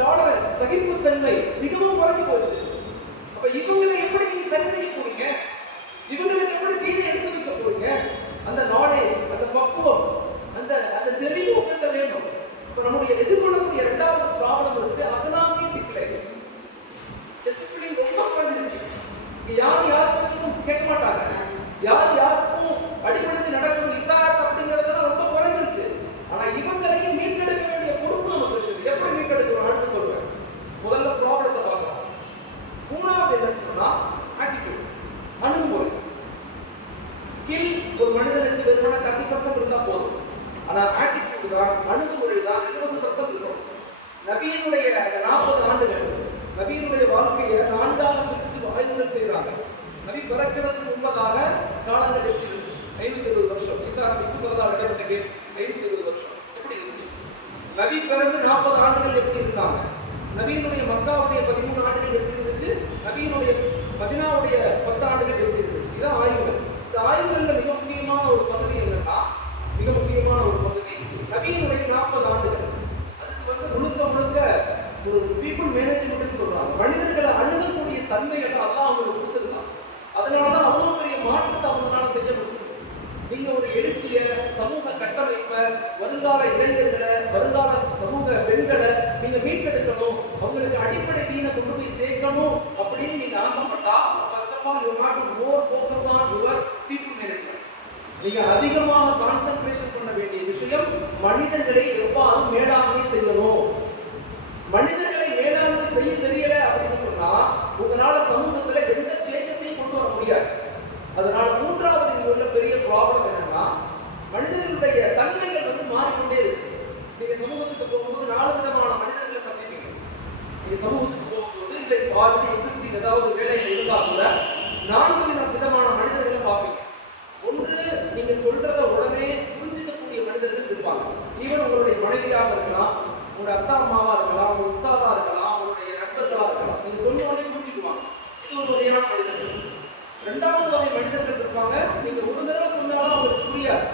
டாலரன்ஸ், சகிப்புத்தன்மை மிகவும் குறைஞ்சு போச்சு. அப்ப இவங்களை எப்படி நீங்க சரி செய்ய போறீங்க? இவங்களுக்கு எப்படி தீர்வு எடுத்து வைக்க போறீங்க? அந்த நாலேஜ், அந்த பக்குவம், அந்த தெளிவு உங்கள்கிட்ட வேணும். இப்ப நம்முடைய எதிர்கொள்ளக்கூடிய இரண்டாவது ப்ராப்ளம் வந்து அகலாமிய டிக்ளைன். டிசிப்ளின் ரொம்ப குறைஞ்சிருச்சு. யார் பற்றியும் கேட்க மாட்டாங்க. யாருக்கும் அடிப்படைச்சு நடக்கணும் இத்தாத் அப்படிங்கிறதெல்லாம் ரொம்ப குறைஞ்சிருச்சு. ஆனா இவங்களையும் மீட்டெடுக்க வேண்டிய பொறுப்பு நமக்கு இருக்குது. எப்படி மீட்டெடுக்கணும் அடுத்து சொல்றேன். முதல்ல ப்ராப்ளத்தை பார்க்கலாம். மூணாவது என்னன்னு சொன்னா ஆட்டிடியூட், அணுகுமுறை. ஸ்கில் ஒரு மனிதனுக்கு வெறுமனே 30% இருந்தா போதும். ஆனா ஆட்டிடியூட் தான், அணுகுமுறை தான் 20% இருக்கும். நபியினுடைய 40 ஆண்டுகள் நபியினுடைய வாழ்க்கையை 4 ஆக பிரிச்சு ஆய்வுகள் செய்யறாங்க. நபி பிறக்கிறதுக்கு முன்பதாக காலங்கள் எப்படி இருந்துச்சு? 520 வருஷம். ஈசா நபிக்கு பிறந்தார் இடப்பட்டக்கு 520 வருஷம் எப்படி இருந்துச்சு? நபி பிறந்து 40 ஆண்டுகள் எப்படி இருந்தாங்க? நபியினுடைய மக்காவுடைய 13 ஆண்டுகள் எப்படி இருந்துச்சு? நபியினுடைய மதீனாவுடைய 10 ஆண்டுகள் எப்படி இருந்துச்சு? இதான் ஆய்வுகள். இந்த ஆய்வுகள்ல மிக முக்கியமான ஒரு பகுதி என்னன்னா, மிக முக்கியமான ஒரு பகுதி நபியினுடைய 40 ஆண்டுகள். அதுக்கு முழுக்க ஒரு பீப்புள் மேனேஜ்மெண்ட் சொல்றாங்க. மனிதர்களை அணுகக்கூடிய தன்மைகளை அல்லாஹ் அவங்களுக்கு கொடுத்துருக்காங்க. அதனாலதான் அவ்வளவு பெரிய மாற்றத்தை அவங்களால செய்ய முடிஞ்சிச்சு. நீங்க ஒரு எழுச்சிய சமூக கட்டமைப்பை, வருங்கால இளைஞர்களை, வருங்கால சமூக பெண்களை நீங்க மீட்டெடுக்கணும், அவங்களுக்கு அடிப்படை தீனை கொண்டு போய் சேர்க்கணும் அப்படின்னு நீங்க ஆசைப்பட்டா, first of all you have to more focus on your people management. நீங்க அதிகமாக கான்சென்ட்ரேஷன் பண்ண வேண்டிய விஷயம் மனிதர்களை எவ்வாறு மேலாண்மை செய்யணும். மனிதர்களை மேலாண்மை செய்ய தெரியல அப்படின்னு சொன்னா உங்களால சமூகத்துல எந்த சேஞ்சஸையும் கொண்டு வர முடியாது. அதனால மூன்றாவது இங்க உள்ள பெரிய ப்ராப்ளம் என்னன்னா, மனிதர்களுடைய தன்மைகள் மாறிக்கொண்டே இருக்கு. நீங்க சமூகத்துக்கு போகும்போது 4 விதமான மனிதர்களை சந்திப்பீங்க. நீங்க சமூகத்துக்கு போகும்போது இல்லை ஆல்ரெடி எக்ஸிஸ்டிங் ஏதாவது வேலைகள் இருந்தா கூட 4 விதமான மனிதர்களை பார்ப்பீங்க. ஒன்று, நீங்க சொல்றத உடனே புரிஞ்சுக்கக்கூடிய மனிதர்கள் இருப்பாங்க. ஈவன் உங்களுடைய மனைவியாக இருக்கலாம், உங்களுடைய அத்தா அம்மாவா இருக்கலாம், உங்க உஸ்தாதா இருக்கலாம், உங்களுடைய நண்பர்களா இருக்கலாம். நீங்க சொன்ன உடனே புரிஞ்சுக்குவாங்க. இது ஒரு வகையான மனிதர்கள். 2வது வகை மனிதர்கள் இருப்பாங்க. நீங்க ஒரு தடவை சொன்னாலும் அவங்களுக்கு புரியாது.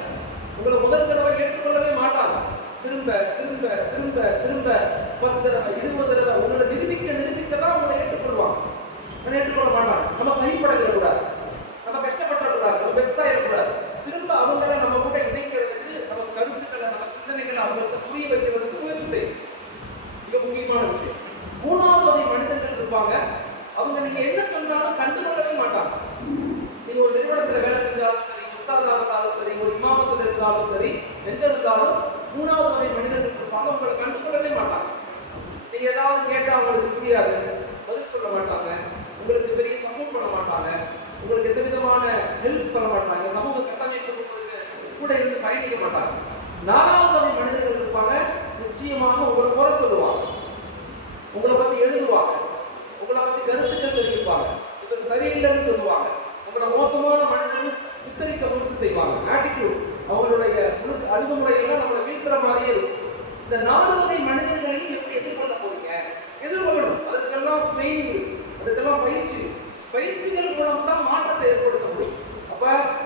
உங்களை முதல் தடவை ஏற்றுக்கொள்ளவே மாட்டாங்க. திரும்ப 10 தடவை 20 தடவை உங்களை நிரூபிக்க தான் உங்களை ஏற்றுக்கொள்வாங்க. ஏற்றுக்கொள்ள மாட்டாங்க. நம்ம சகிப்படைக்க கூடாது, நம்ம கஷ்டப்படக்கூடாது, நம்ம பெஸ்டா இருக்கக்கூடாது. திரும்ப அவங்களை நம்ம கூட இணைக்கிறதுக்கு, நம்ம கருத்துக்களை, நம்ம சிந்தனைகளை அவங்களுக்கு புரிய வைக்கிறதுக்கு முயற்சி செய்யும். மிக முக்கியமான விஷயம். 3வது வகை மனிதர்கள் இருப்பாங்க. அவங்க நீங்க என்ன சொன்னாலும் கண்டுகொள்ளவே மாட்டாங்க. நீங்க ஒரு நிறுவனத்துல வேலை செஞ்சாலும் சரி, உஸ்தாதா இருந்தாலும் சரி, ஒரு இமாமத்துல இருந்தாலும் சரி, எங்க இருந்தாலும் 3வது வகை மனிதர்கள் இருப்பாங்க. உங்களை கண்டுகொள்ளவே மாட்டாங்க. நீங்க ஏதாவது கேட்டா அவங்களுக்கு புரியாது, பதில் சொல்ல மாட்டாங்க, உங்களுக்கு பெரிய சப்போர்ட் பண்ண மாட்டாங்க, உங்களுக்கு எந்த விதமான ஹெல்ப் பண்ண மாட்டாங்க, சமூக கட்டமைப்பு உங்களுக்கு கூட இருந்து பயணிக்க மாட்டாங்க. 4வது வகை மனிதர்கள் இருப்பாங்க. நிச்சயமாக உங்களை குறை சொல்லுவாங்க, உங்களை பத்தி எழுதுவாங்க, உங்களை பத்தி கருத்துக்கள் தெரிவிப்பாங்க, இவர் சரியில்லைன்னு சொல்லுவாங்க, உங்களை மோசமான மனிதர்கள் சித்தரிக்க முயற்சி செய்வாங்க. ஆட்டிடியூட், அவங்களுடைய அணுகுமுறைகள்லாம் நம்மளை வீழ்த்துற மாதிரியே இருக்கும். இந்த 4 வகை மனிதர்களையும் எப்படி எதிர்கொள்ள போறீங்க? எதிர்கொள்ளணும். அதுக்கெல்லாம் ட்ரைனிங் இருக்கு, அதுக்கெல்லாம் பயிற்சிகள் மூலம் தான் மாற்றத்தை ஏற்படுத்த முடியும். அப்ப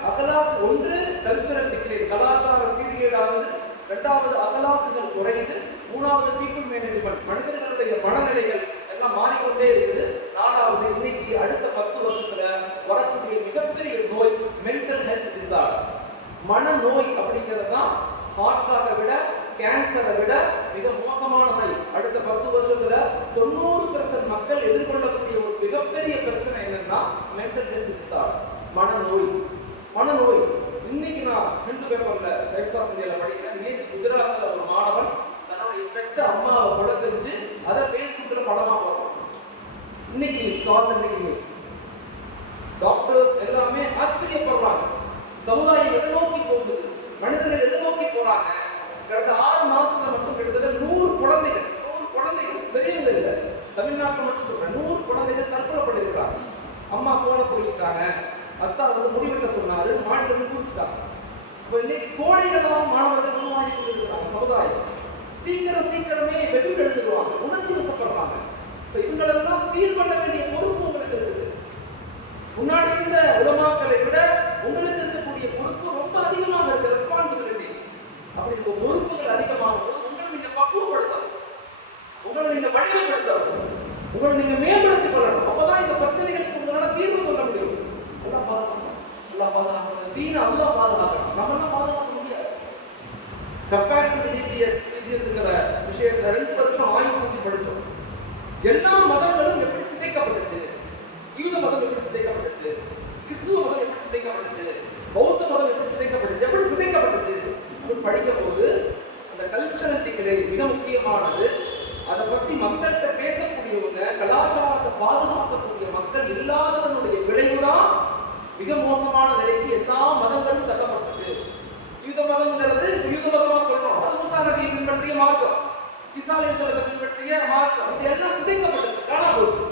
அகலாத், ஒன்று கல்ச்சரல் டிக்ளைன், கலாச்சார சீர்கேடாகுது. 2வது அகலாத்துகள் குறையுது. 3வது பீப்புள் மேனேஜ்மெண்ட், மனிதர்களுடைய மனநிலைகள் எல்லாம் மாறிக்கொண்டே இருக்குது. 4வது இன்னைக்கு அடுத்த 10 வருஷத்துல வரக்கூடிய மிகப்பெரிய நோய் மென்டல் ஹெல்த் டிசார்டர், மனநோய் அப்படிங்கிறது தான் ஹார்ட்டாக விட, கேன்சரை விட மிக மோசமான நோய். அடுத்த 10 வருஷத்துல 90% மக்கள் எதிர்கொள்ளக்கூடிய ஒரு மிகப்பெரிய பிரச்சனை என்னன்னா மென்டல் ஹெல்த் டிசார்டர், மனநோய். இன்னைக்கு நான் ஹிந்து பேப்பர்ல டைம்ஸ் ஆஃப் இந்தியால படிக்கிறேன். நேற்று குஜராத்ல ஒரு மாணவன் ஆத்தென்டிக் நியூஸ். டாக்டர்ஸ் எல்லாமே ஆச்சரியப்படுறாங்க. சமுதாயம் எதை நோக்கி போகுது, மனிதர்கள் எதை நோக்கி போறாங்க. கடந்த 6 மாசத்துல மட்டும் கிட்டத்தட்ட 100 குழந்தைகள் பெரியவங்க இல்ல, தமிழ்நாட்டில் மட்டும் சொல்றேன், 100 குழந்தைகள் தற்கொலை பண்ணிருக்காங்க. அம்மா போன போயிட்டாங்க, அத்தா முடிவெட்ட சொன்னாரு, மாடில இருந்து குடிச்சிட்டாங்க. இப்போ இன்னைக்கு கோடைகளாக மாணவர்கள் முன்வாங்கி கொண்டிருக்கிறாங்க. சமுதாயம் சீக்கிரமே வெகுண்டு எழுதுவாங்க, உணர்ச்சி வசப்படுறாங்க. இப்போ இவங்களெல்லாம் சீர் பண்ண வேண்டிய பொறுப்பு உங்களுக்கு இருக்குது. முன்னாடி இருந்த உலமாக்களை விட உங்களுக்கு இருக்கக்கூடிய பொறுப்பு ரொம்ப அதிகமாக இருக்கு, ரெஸ்பான்சிபிலிட்டி. அப்படி இந்த பொறுப்புகள் அதிகமாகும் போது உங்களை நீங்க பக்குவப்படுத்தணும், உங்களை நீங்க வடிவப்படுத்தணும், உங்களை நீங்க மேம்படுத்திக் கொள்ளணும். அப்பதான் இந்த பிரச்சனைகளுக்கு உங்களால தீர்வு சொல்ல முடியும். எல்லாம் பாதுகாக்கணும், தீன அல்லாஹ் பாதுகாக்கணும், நம்மளாம் பாதுகாக்க முடியாது. கம்பேரிட்டிவ் ரிலீஜியஸ்ங்கிற விஷயத்துல 2 வருஷம் ஆய்வு செஞ்சு படிச்சோம். எல்லா மதங்களும் எப்படி சிதைக்கப்பட்டுச்சு, யூத மதம் எப்படி சிதைக்கப்பட்டுச்சு, கிறிஸ்துவ மதம் எப்படி சிதைக்கப்பட்டுச்சு, பௌத்த மதம் எப்படி சிதைக்கப்பட்டுச்சு அப்படின்னு படிக்கும் போது அந்த கல்ச்சரல் டிகிரி மிக முக்கியமானது. அதை பத்தி மக்கள்கிட்ட பேசக்கூடியவங்க, கலாச்சாரத்தை பாதுகாக்கக்கூடிய மக்கள் இல்லாததனுடைய விளைவுதான் மிக மோசமான நிலைக்கு எல்லா மதங்களும் தள்ளப்பட்டது. யூத மதம்ங்கிறது யூத மதமா சொல்றோம், அது மூசா நபியை பின்பற்றிய மார்க்கம், ஈசா அலைஹிஸ்ஸலாத்தை பின்பற்றிய மார்க்கம், இது எல்லாம் சிதைக்கப்பட்டுச்சு, காணா போச்சு.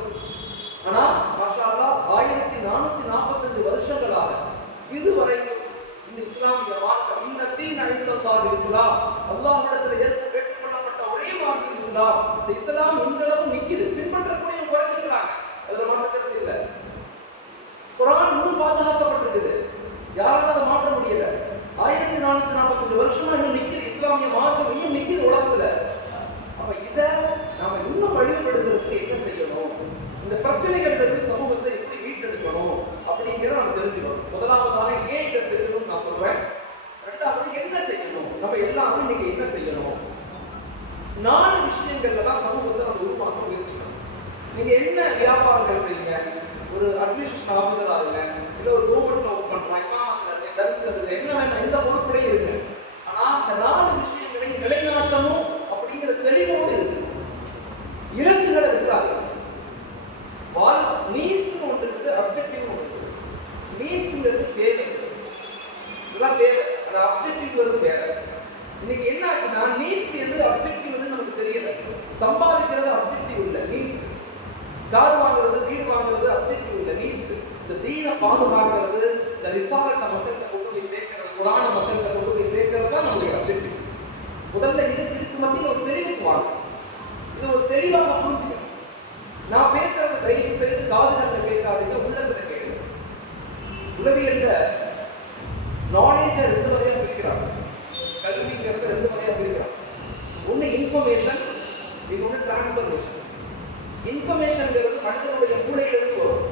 ஆனா மாஷா அல்லாஹ் 1445 வருஷங்களாக இதுவரைக்கும் இந்த இஸ்லாமிய மார்க்கம், இந்த தீன் இன்தல்லாஹ் இஸ்லாம், அல்லாஹ்விடத்தில் ஏற்றுக்கொள்ளப்பட்ட ஒரே மார்க்கம் இஸ்லாம். இந்த இஸ்லாம் இன்றளவும் நிக்குது, பின்பற்றக்கூடிய குறைஞ்சிருக்கிறாங்க, அதுல மாற்றக்கிறது இல்லை. குர்ஆன் இன்னும் பாதுகாக்கப்பட்டிருக்குது, யாராலும் அதை மாற்ற முடியல. 1445 வருஷமா இன்னும் நிக்குது, இஸ்லாமிய மார்க்கம் இன்னும் நிக்குது உலகத்துல. அப்ப இதை நாம இன்னும் வலிமைப்படுத்துறதுக்கு என்ன செய்யணும், இந்த பிரச்சனைகள் சமூகத்தை எப்படி மீட்டெடுக்கணும் அப்படிங்கிறத நம்ம தெரிஞ்சுக்கணும். முதலாவதாக ஏன் இதை செய்யணும்னு நான் சொல்றேன். ரெண்டாவது என்ன செய்யணும், நம்ம எல்லாரும் நீங்க என்ன செய்யணும். 4 விஷயங்கள்ல தான் சமூகத்தை நம்ம உருவாக்க முயற்சிக்கணும். நீங்க என்ன வியாபாரங்கள் செய்யுங்க, ஒரு அட்மினிஸ்ட்ரேஷன் ஆஃபீஸர் ஆகுங்க, இல்ல ஒரு கவர்மெண்ட்ல ஒர்க் பண்றோம், இமாமத்துல இருக்கு, தரிசனத்துல என்ன வேணும், எந்த பொறுப்புலையும் இருக்கு. ஆனா இந்த 4 விஷயங்களை நிலைநாட்டணும் அப்படிங்கிற தெளிவோடு இருக்கு. இலக்குகளை இருக்கிறாங்க. நீட்ஸ் ஒன்று இருக்குது, அப்ஜெக்டிவ் ஒன்று இருக்குது. நீட்ஸ்ங்கிறது தேவை, இதெல்லாம் தேவை, அந்த அப்ஜெக்டிவ் வேற. இன்னைக்கு என்ன ஆச்சுன்னா நீட்ஸ் எது அப்ஜெக்டிவ் நமக்கு தெரியல. சம்பாதிக்கிறது அப்ஜெக்டிவ் இல்ல, நீட்ஸ். கார் வாங்குறது, வீடு வாங்குறது அப்ஜெக்டிவ் இல்ல, நீட்ஸ். இந்த தீனை பாதுகாக்கிறது, இந்த ரிசாலத்தை மக்கள்கிட்ட கொண்டு போய் சேர்க்கிறது, குரான மக்கள்கிட்ட கொண்டு போய் சேர்க்கிறது தான் நம்மளுடைய அப்ஜெக்டிவ். முதல்ல இதுக்கு மத்தியில் ஒரு தெளிவுக்கு வாங்க, இது ஒரு தெளிவாக புரிஞ்சுக்கணும். நான் பேசுறது தயவு செய்து காதுகள்ல கேட்காதீங்க, உள்ளத்துல கேட்குது. உளவியல்ல நாலேஜ 2 வகையா பிரிக்கிறாங்க, கல்விங்கிறத 2 வகையா பிரிக்கிறாங்க. ஒண்ணு இன்ஃபர்மேஷன், இன்னொன்னு டிரான்ஸ்ஃபர்மேஷன். இன்ஃபர்மேஷன்ங்கிறது மனிதனுடைய மூளையிலிருந்து வரும்,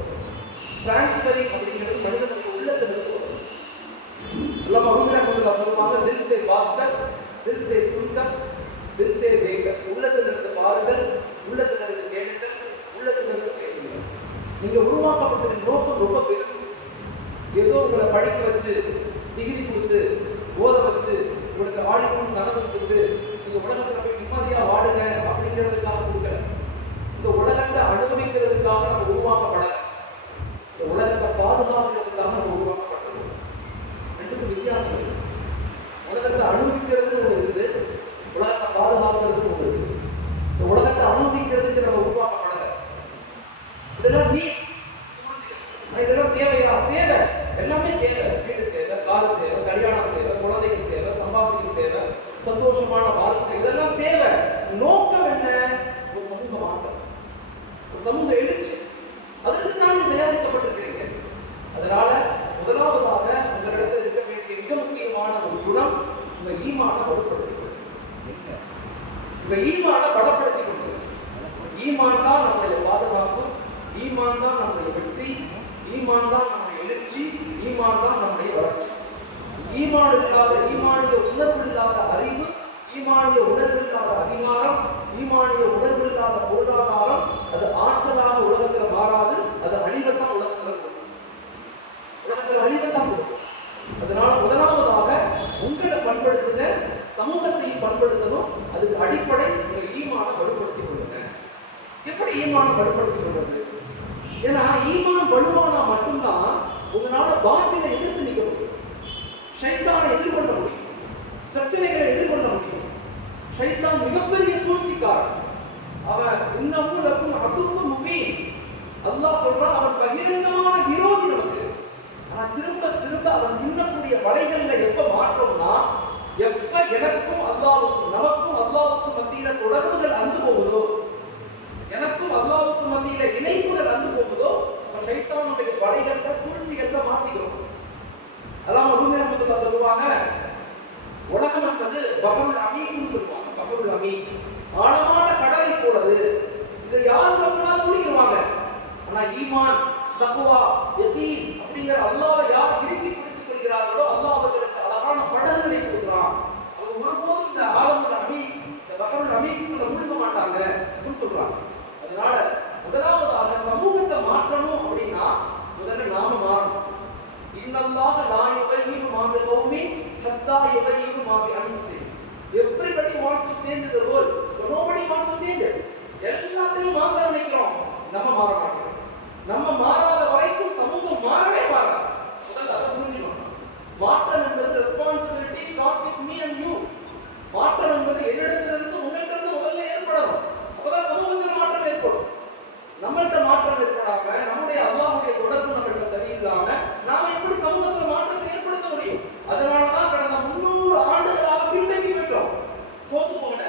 டிரான்ஸ்ஃபரிங் அப்படிங்கிறது மனிதனுடைய உள்ளத்திலிருந்து வரும். எல்லாம் மகுமினா கொண்டு சொல்லுவாங்க, தில் சே பாத்கர், தில் சே சுன்கர், தில் சே தேக்கர். உள்ளத்திலிருந்து பாருங்கள், உள்ளத்திலிருந்து கேளுங்கள், உள்ளத்திலிருந்து பேசுங்கள். நீங்க உருவாக்கப்பட்டதின் நோக்கம் ரொம்ப பெருசு. ஏதோ உங்களை படிக்க வச்சு, டிகிரி கொடுத்து, போத வச்சு, உங்களுக்கு ஆளுக்கும் சனதம் கொடுத்து, நீங்க உலகத்துல போய் நிம்மதியா வாடுங்க அப்படிங்கிறதுக்காக கொடுக்கல. இந்த உலகத்தை அனுபவிக்கிறதுக்காக நம்ம உருவாக்கப்படல, இந்த உலகத்தை பாதுகாக்கிறதுக்காக நம்ம உருவாக்கப்பட்டது. 2க்கும் வித்தியாசம் இருக்கு. உலகத்தை அனுபவிக்கிறது ஒன்று இருக்குது, உலகத்தை பாதுகாக்கிறது ஒன்று இருக்குது. இந்த உலகத்தை அனுபவிக்கிறதுக்கு நம்ம உருவாக்கப்படல. இதெல்லாம் நீட்ஸ், இதெல்லாம் தேவையா? தேவை, எல்லாமே தேவை. வீடு தேவை, காது தேவை, கல்யாணம் தேவை, குழந்தைக்கு தேவை, சம்பாதிக்கு தேவை, சந்தோஷமான வாழ்க்கை, இதெல்லாம் தேவை. நோக்கம் என்ன? ஒரு சமூக மாற்றம், ஒரு சமூக எழுச்சி. அதற்கு தான் தயாரிக்கப்பட்டிருக்கிறீங்க. அதனால முதலாவதாக உங்களிடத்தில் இருக்க வேண்டிய மிக முக்கியமான ஒரு குணம், உங்க ஈமான பலப்படுத்திக் கொள்ளுங்க. உங்க ஈமான பலப்படுத்திக் கொள்ளுங்க. ஈமான் தான் நம்முடைய பாதுகாப்பு, ஈமான் தான் நம்முடைய வெற்றி, ஈமான் தான் நம்முடைய எழுச்சி, ஈமான் தான் நம்முடைய வளர்ச்சி. ஈமான் இல்லாத, ஈமானிய உணர்வு இல்லாத அறிவு, ஈமானிய உணர்வு இல்லாத அதிகாரம், ஈமானிய உணர்வு இல்லாத பொருளாதாரம், அது ஆற்றலாக உலகத்தில் மாறாது, அது அழிவத்தான் உலகத்தில் கொடுக்கும். உலகத்தில் அழிவத்தான் கொடுக்கும். அதனால முதலாவதாக உங்களை பண்படுத்துங்க, சமூகத்தையும் பண்படுத்தணும். அதுக்கு அடிப்படை உங்கள் ஈமான வலுப்படுத்திக் கொள்ளுங்க. எப்படி ஈமான வலுப்படுத்திக் கொள்வது? ஏன்னா ஈமான் வலுவானா மட்டும்தான் உங்களால பாத்தில எதிர்த்து நிற்க முடியும், ஷைத்தானை எதிர்கொள்ள முடியும், பிரச்சனைகளை எதிர்கொள்ள முடியும். ஷைத்தான் மிகப்பெரிய சூழ்ச்சிக்காரன். அவன் இன்னமும் அதுவும் முபீன். அல்லாஹ் சொல்றான் அவன் பகிரங்கமான விரோதி நமக்கு. ஆனா திரும்ப திரும்ப அவன் இன்னக்கூடிய வலைகள்ல எப்ப மாற்றோம்னா, எப்ப எனக்கும் அல்லாஹ்வுக்கும் நமக்கும் அல்லாஹ்வுக்கும் மத்தியில தொடர்புகள் அந்து போகுதோ, எனக்கும் அல்லாஹ்வுக்கும் மத்தியில இணைப்புகள் அந்து போகுதோ, ஷைத்தானுடைய வலைகள்ல சூழ்ச்சிகள்ல மாட்டிக்கிறோம். அல்லாஹ் ரஹ்மத்துல்லாஹி சொல்லுவாங்க, உலகம் என்பது பஹருல் அமீக்னு சொல்லுவாங்க. பஹருல் அமீக் ஆழமான கடலை போலது. இதை யார் வேணாலும் மூழ்கிடுவாங்க. ஆனா ஈமான், தக்வா, யகீன் அப்படிங்கிற அல்லாஹ்வை யார் இறுக்கி பிடித்துக் கொள்கிறார்களோ அல்லாஹ் அவர்களுக்கு அழகான படகுகளை கொடுக்கிறான். அவங்க ஒருபோதும் இந்த ஆழமுல் அமீக், இந்த பஹருல் அமீக்குள்ள மூழ்க மாட்டாங்க அப்படின்னு சொல்றாங்க. அதனால முதலாவதாக சமூகத்தை மாற்றணும் அப்படின்னா முதல்ல நாம மாறணும். இன்னல்லாஹ லா யுகையிரு மா பிகௌமின் ஹத்தா யுகையிரு மா பிஅன்ஃபுஸிஹிம். Everybody wants to change the world, but nobody wants to change it. எல்லாத்தையும் மாற்ற நினைக்கிறோம், நம்ம மாற மாட்டோம். நம்ம மாறாத வரைக்கும் சமூகம் மாறவே மாறாது. முதல்ல அதை புரிஞ்சுக்கணும். மாற்றம் என்பது responsibility start with me and you. மாற்றம் என்பது என்னிடத்திலிருந்து உங்களிடத்திலிருந்து முதல்ல ஏற்படணும். அப்பதான் சமூகத்தில் மாற்றம் ஏற்படும். நம்மள்கிட்ட மாற்றம் ஏற்படாம, நம்முடைய அல்லாஹ்வுடைய தொடர்பு நம்மள்கிட்ட சரியில்லாம நாம எப்படி சமூகத்தில் மாற்றத்தை ஏற்படுத்த முடியும்? அதனாலதான் கடந்த 300 ஆண்டுகளாக பின்தங்கி போயிட்டோம். தோத்து போன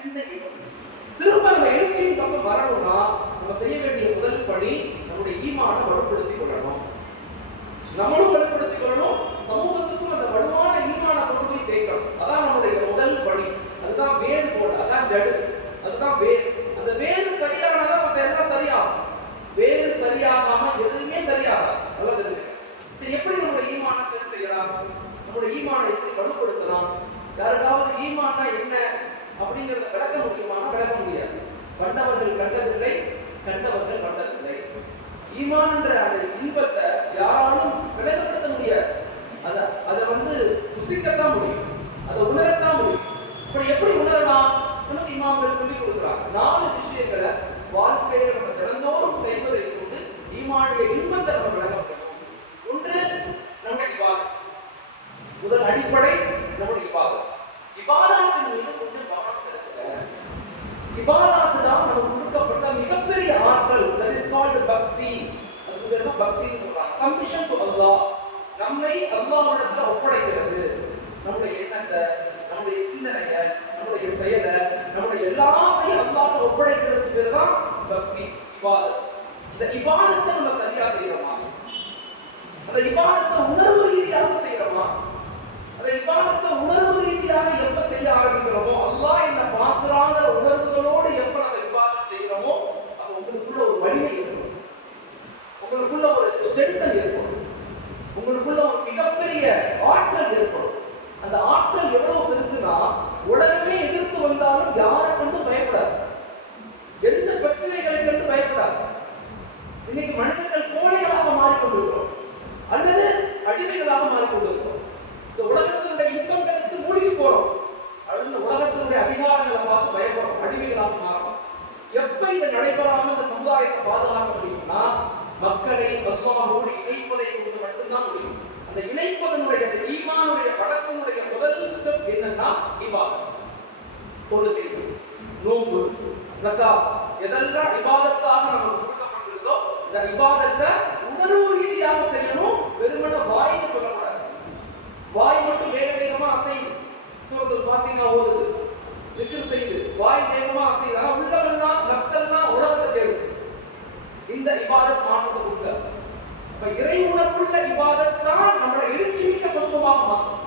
பின்தங்கி போயிட்டோம். திரும்ப நம்ம எழுச்சியின் பக்கம் வரணும்னா நம்ம செய்ய வேண்டிய முதல் பணி நம்முடைய ஈமானை வலுப்படுத்திக் கொள்ளணும். நம்மளும் வலுப்படுத்திக் கொள்ளணும், சமூகத்துக்கும் அந்த வலுவான ஈமானை கொண்டு போய் சேர்க்கணும். அதான் நம்முடைய முதல் பணி. அதுதான் வேறு போல, அதான் ஜடு, அதுதான் வேறு. அந்த வேறு சரியானதா மற்ற எல்லாம் சரியாகும். வேறு சரியாகாம எதுவுமே சரியாகாது. நல்லா தெரிஞ்சுக்க. சரி, எப்படி நம்முடைய ஈமானை சரி செய்யலாம்? நம்முடைய ஈமானை எப்படி வலுப்படுத்தலாம்? யாருக்காவது ஈமான்னா என்ன அப்படிங்கிறத விளக்க முடியுமானா விளக்க முடியாது. கண்டவர்கள் கண்டதில்லை, கண்டவர்கள் கண்டதில்லை. ஈமான் என்ற அந்த இன்பத்தை யாராலும் விளக்கப்படுத்த முடியாது. அதை ருசிக்கத்தான் முடியும், அதை உணரத்தான் முடியும். இப்படி எப்படி உணரலாம்? நமக்கு இமாம்கள் சொல்லிக் கொடுக்குறாங்க. 4 விஷயங்களை வாழ்க்கையில நம்ம தினந்தோறும் செய்வதை கொண்டு ஈமானுடைய இன்பத்தை நம்ம விளக்க முடியும். ஒன்று, நம்முடைய இபாதத். முதல் அடிப்படை நம்முடைய இபாதத். இபாதத்தின் மீது கொஞ்சம் கவனம் செலுத்துங்க. இபாதத்து தான் நமக்கு கொடுக்கப்பட்ட மிகப்பெரிய ஆற்றல். தட் இஸ் கால்ட் பக்தி. அதுக்கு பேர் தான் பக்தின்னு சொல்றாங்க. சப்மிஷன் டு அல்லாஹ். நம்மை அல்லாஹ்விடத்துல ஒப்படைக்கிறது. நம்முடைய எண்ணத்தை, நம்முடைய சிந்தனையை, நம்முடைய செயலை, நம்முடைய எல்லாத்தையும் அல்லாஹ்விட ஒப்படைக்கிறதுக்கு பேர் தான் பக்தி, இபாதத். இந்த இபாதத்தை நம்ம சரியா செய்யறோமா? அந்த இபாதத்தை உணர்வு ரீதியாக செய்யறோமா? அந்த இபாதத்தை உணர்வு ரீதியாக எப்ப செய்ய ஆரம்பிக்கிறோமோ, அல்லாஹ் என்ன பார்க்கிறாங்கிற உணர்வுகளோடு எப்ப நம்ம இபாதத் செய்யறோமோ, அப்ப உங்களுக்குள்ள ஒரு வலிமை ஏற்படும், உங்களுக்குள்ள ஒரு ஸ்ட்ரென்த் ஏற்படும், உங்களுக்குள்ள ஒரு மிகப்பெரிய ஆற்றல் ஏற்படும். அந்த ஆற்றல் எவ்வளவு பெருசுனா, உலகமே எதிர்த்து வந்தாலும் யாரை கண்டு பயப்படாது, எந்த பிரச்சனைகளை கண்டு பயப்படாது. இன்னைக்கு மனிதர்கள் கோழைகளாக மாறிக்கொண்டிருக்கிறோம் அல்லது அடிமைகளாக மாறிக்கொண்டிருக்கிறோம். இந்த உலகத்தினுடைய இன்பங்களுக்கு மூழ்கி போறோம், அடுத்த உலகத்தினுடைய அதிகாரங்களை பார்த்து பயப்படுறோம், அடிமைகளாக மாறோம். எப்ப இதை நடைபெறாம இந்த சமுதாயத்தை பாதுகாக்க முடியும்னா, மக்களை அல்லாஹ்வோடு இணைப்பதை கொண்டு மட்டும்தான் முடியும். அந்த இணைப்பதனுடைய, அந்த ஈமானுடைய படத்தினுடைய முதல் ஸ்டெப் என்னன்னா இபாதத். தொழுகை, நோன்பு, ஸகாத், எதெல்லாம் இபாதத்தாக நமக்கு கொடுக்கப்பட்டிருக்கோ இந்த இபாதத்தை உணர்வு ரீதியாக செய்யணும். வெறுமனே வாயில சொல்லக்கூடாது. வாய் மட்டும் வேக வேகமா அசையுது, சூரத்துல் ஃபாத்திஹா ஓதுது, திக்ர் செய்யுது, வாய் வேகமா அசையுது, ஆனா உள்ளமெல்லாம் நஃப்ஸெல்லாம் உலகத்தை தேடுது. இந்த இபாதத் மாற்றத்தை கொடுக்காது. அப்ப இறை உணர்வுள்ள இபாதத் தான் நம்மளை எழுச்சி மிக்க சமூகமாக மாற்றும்.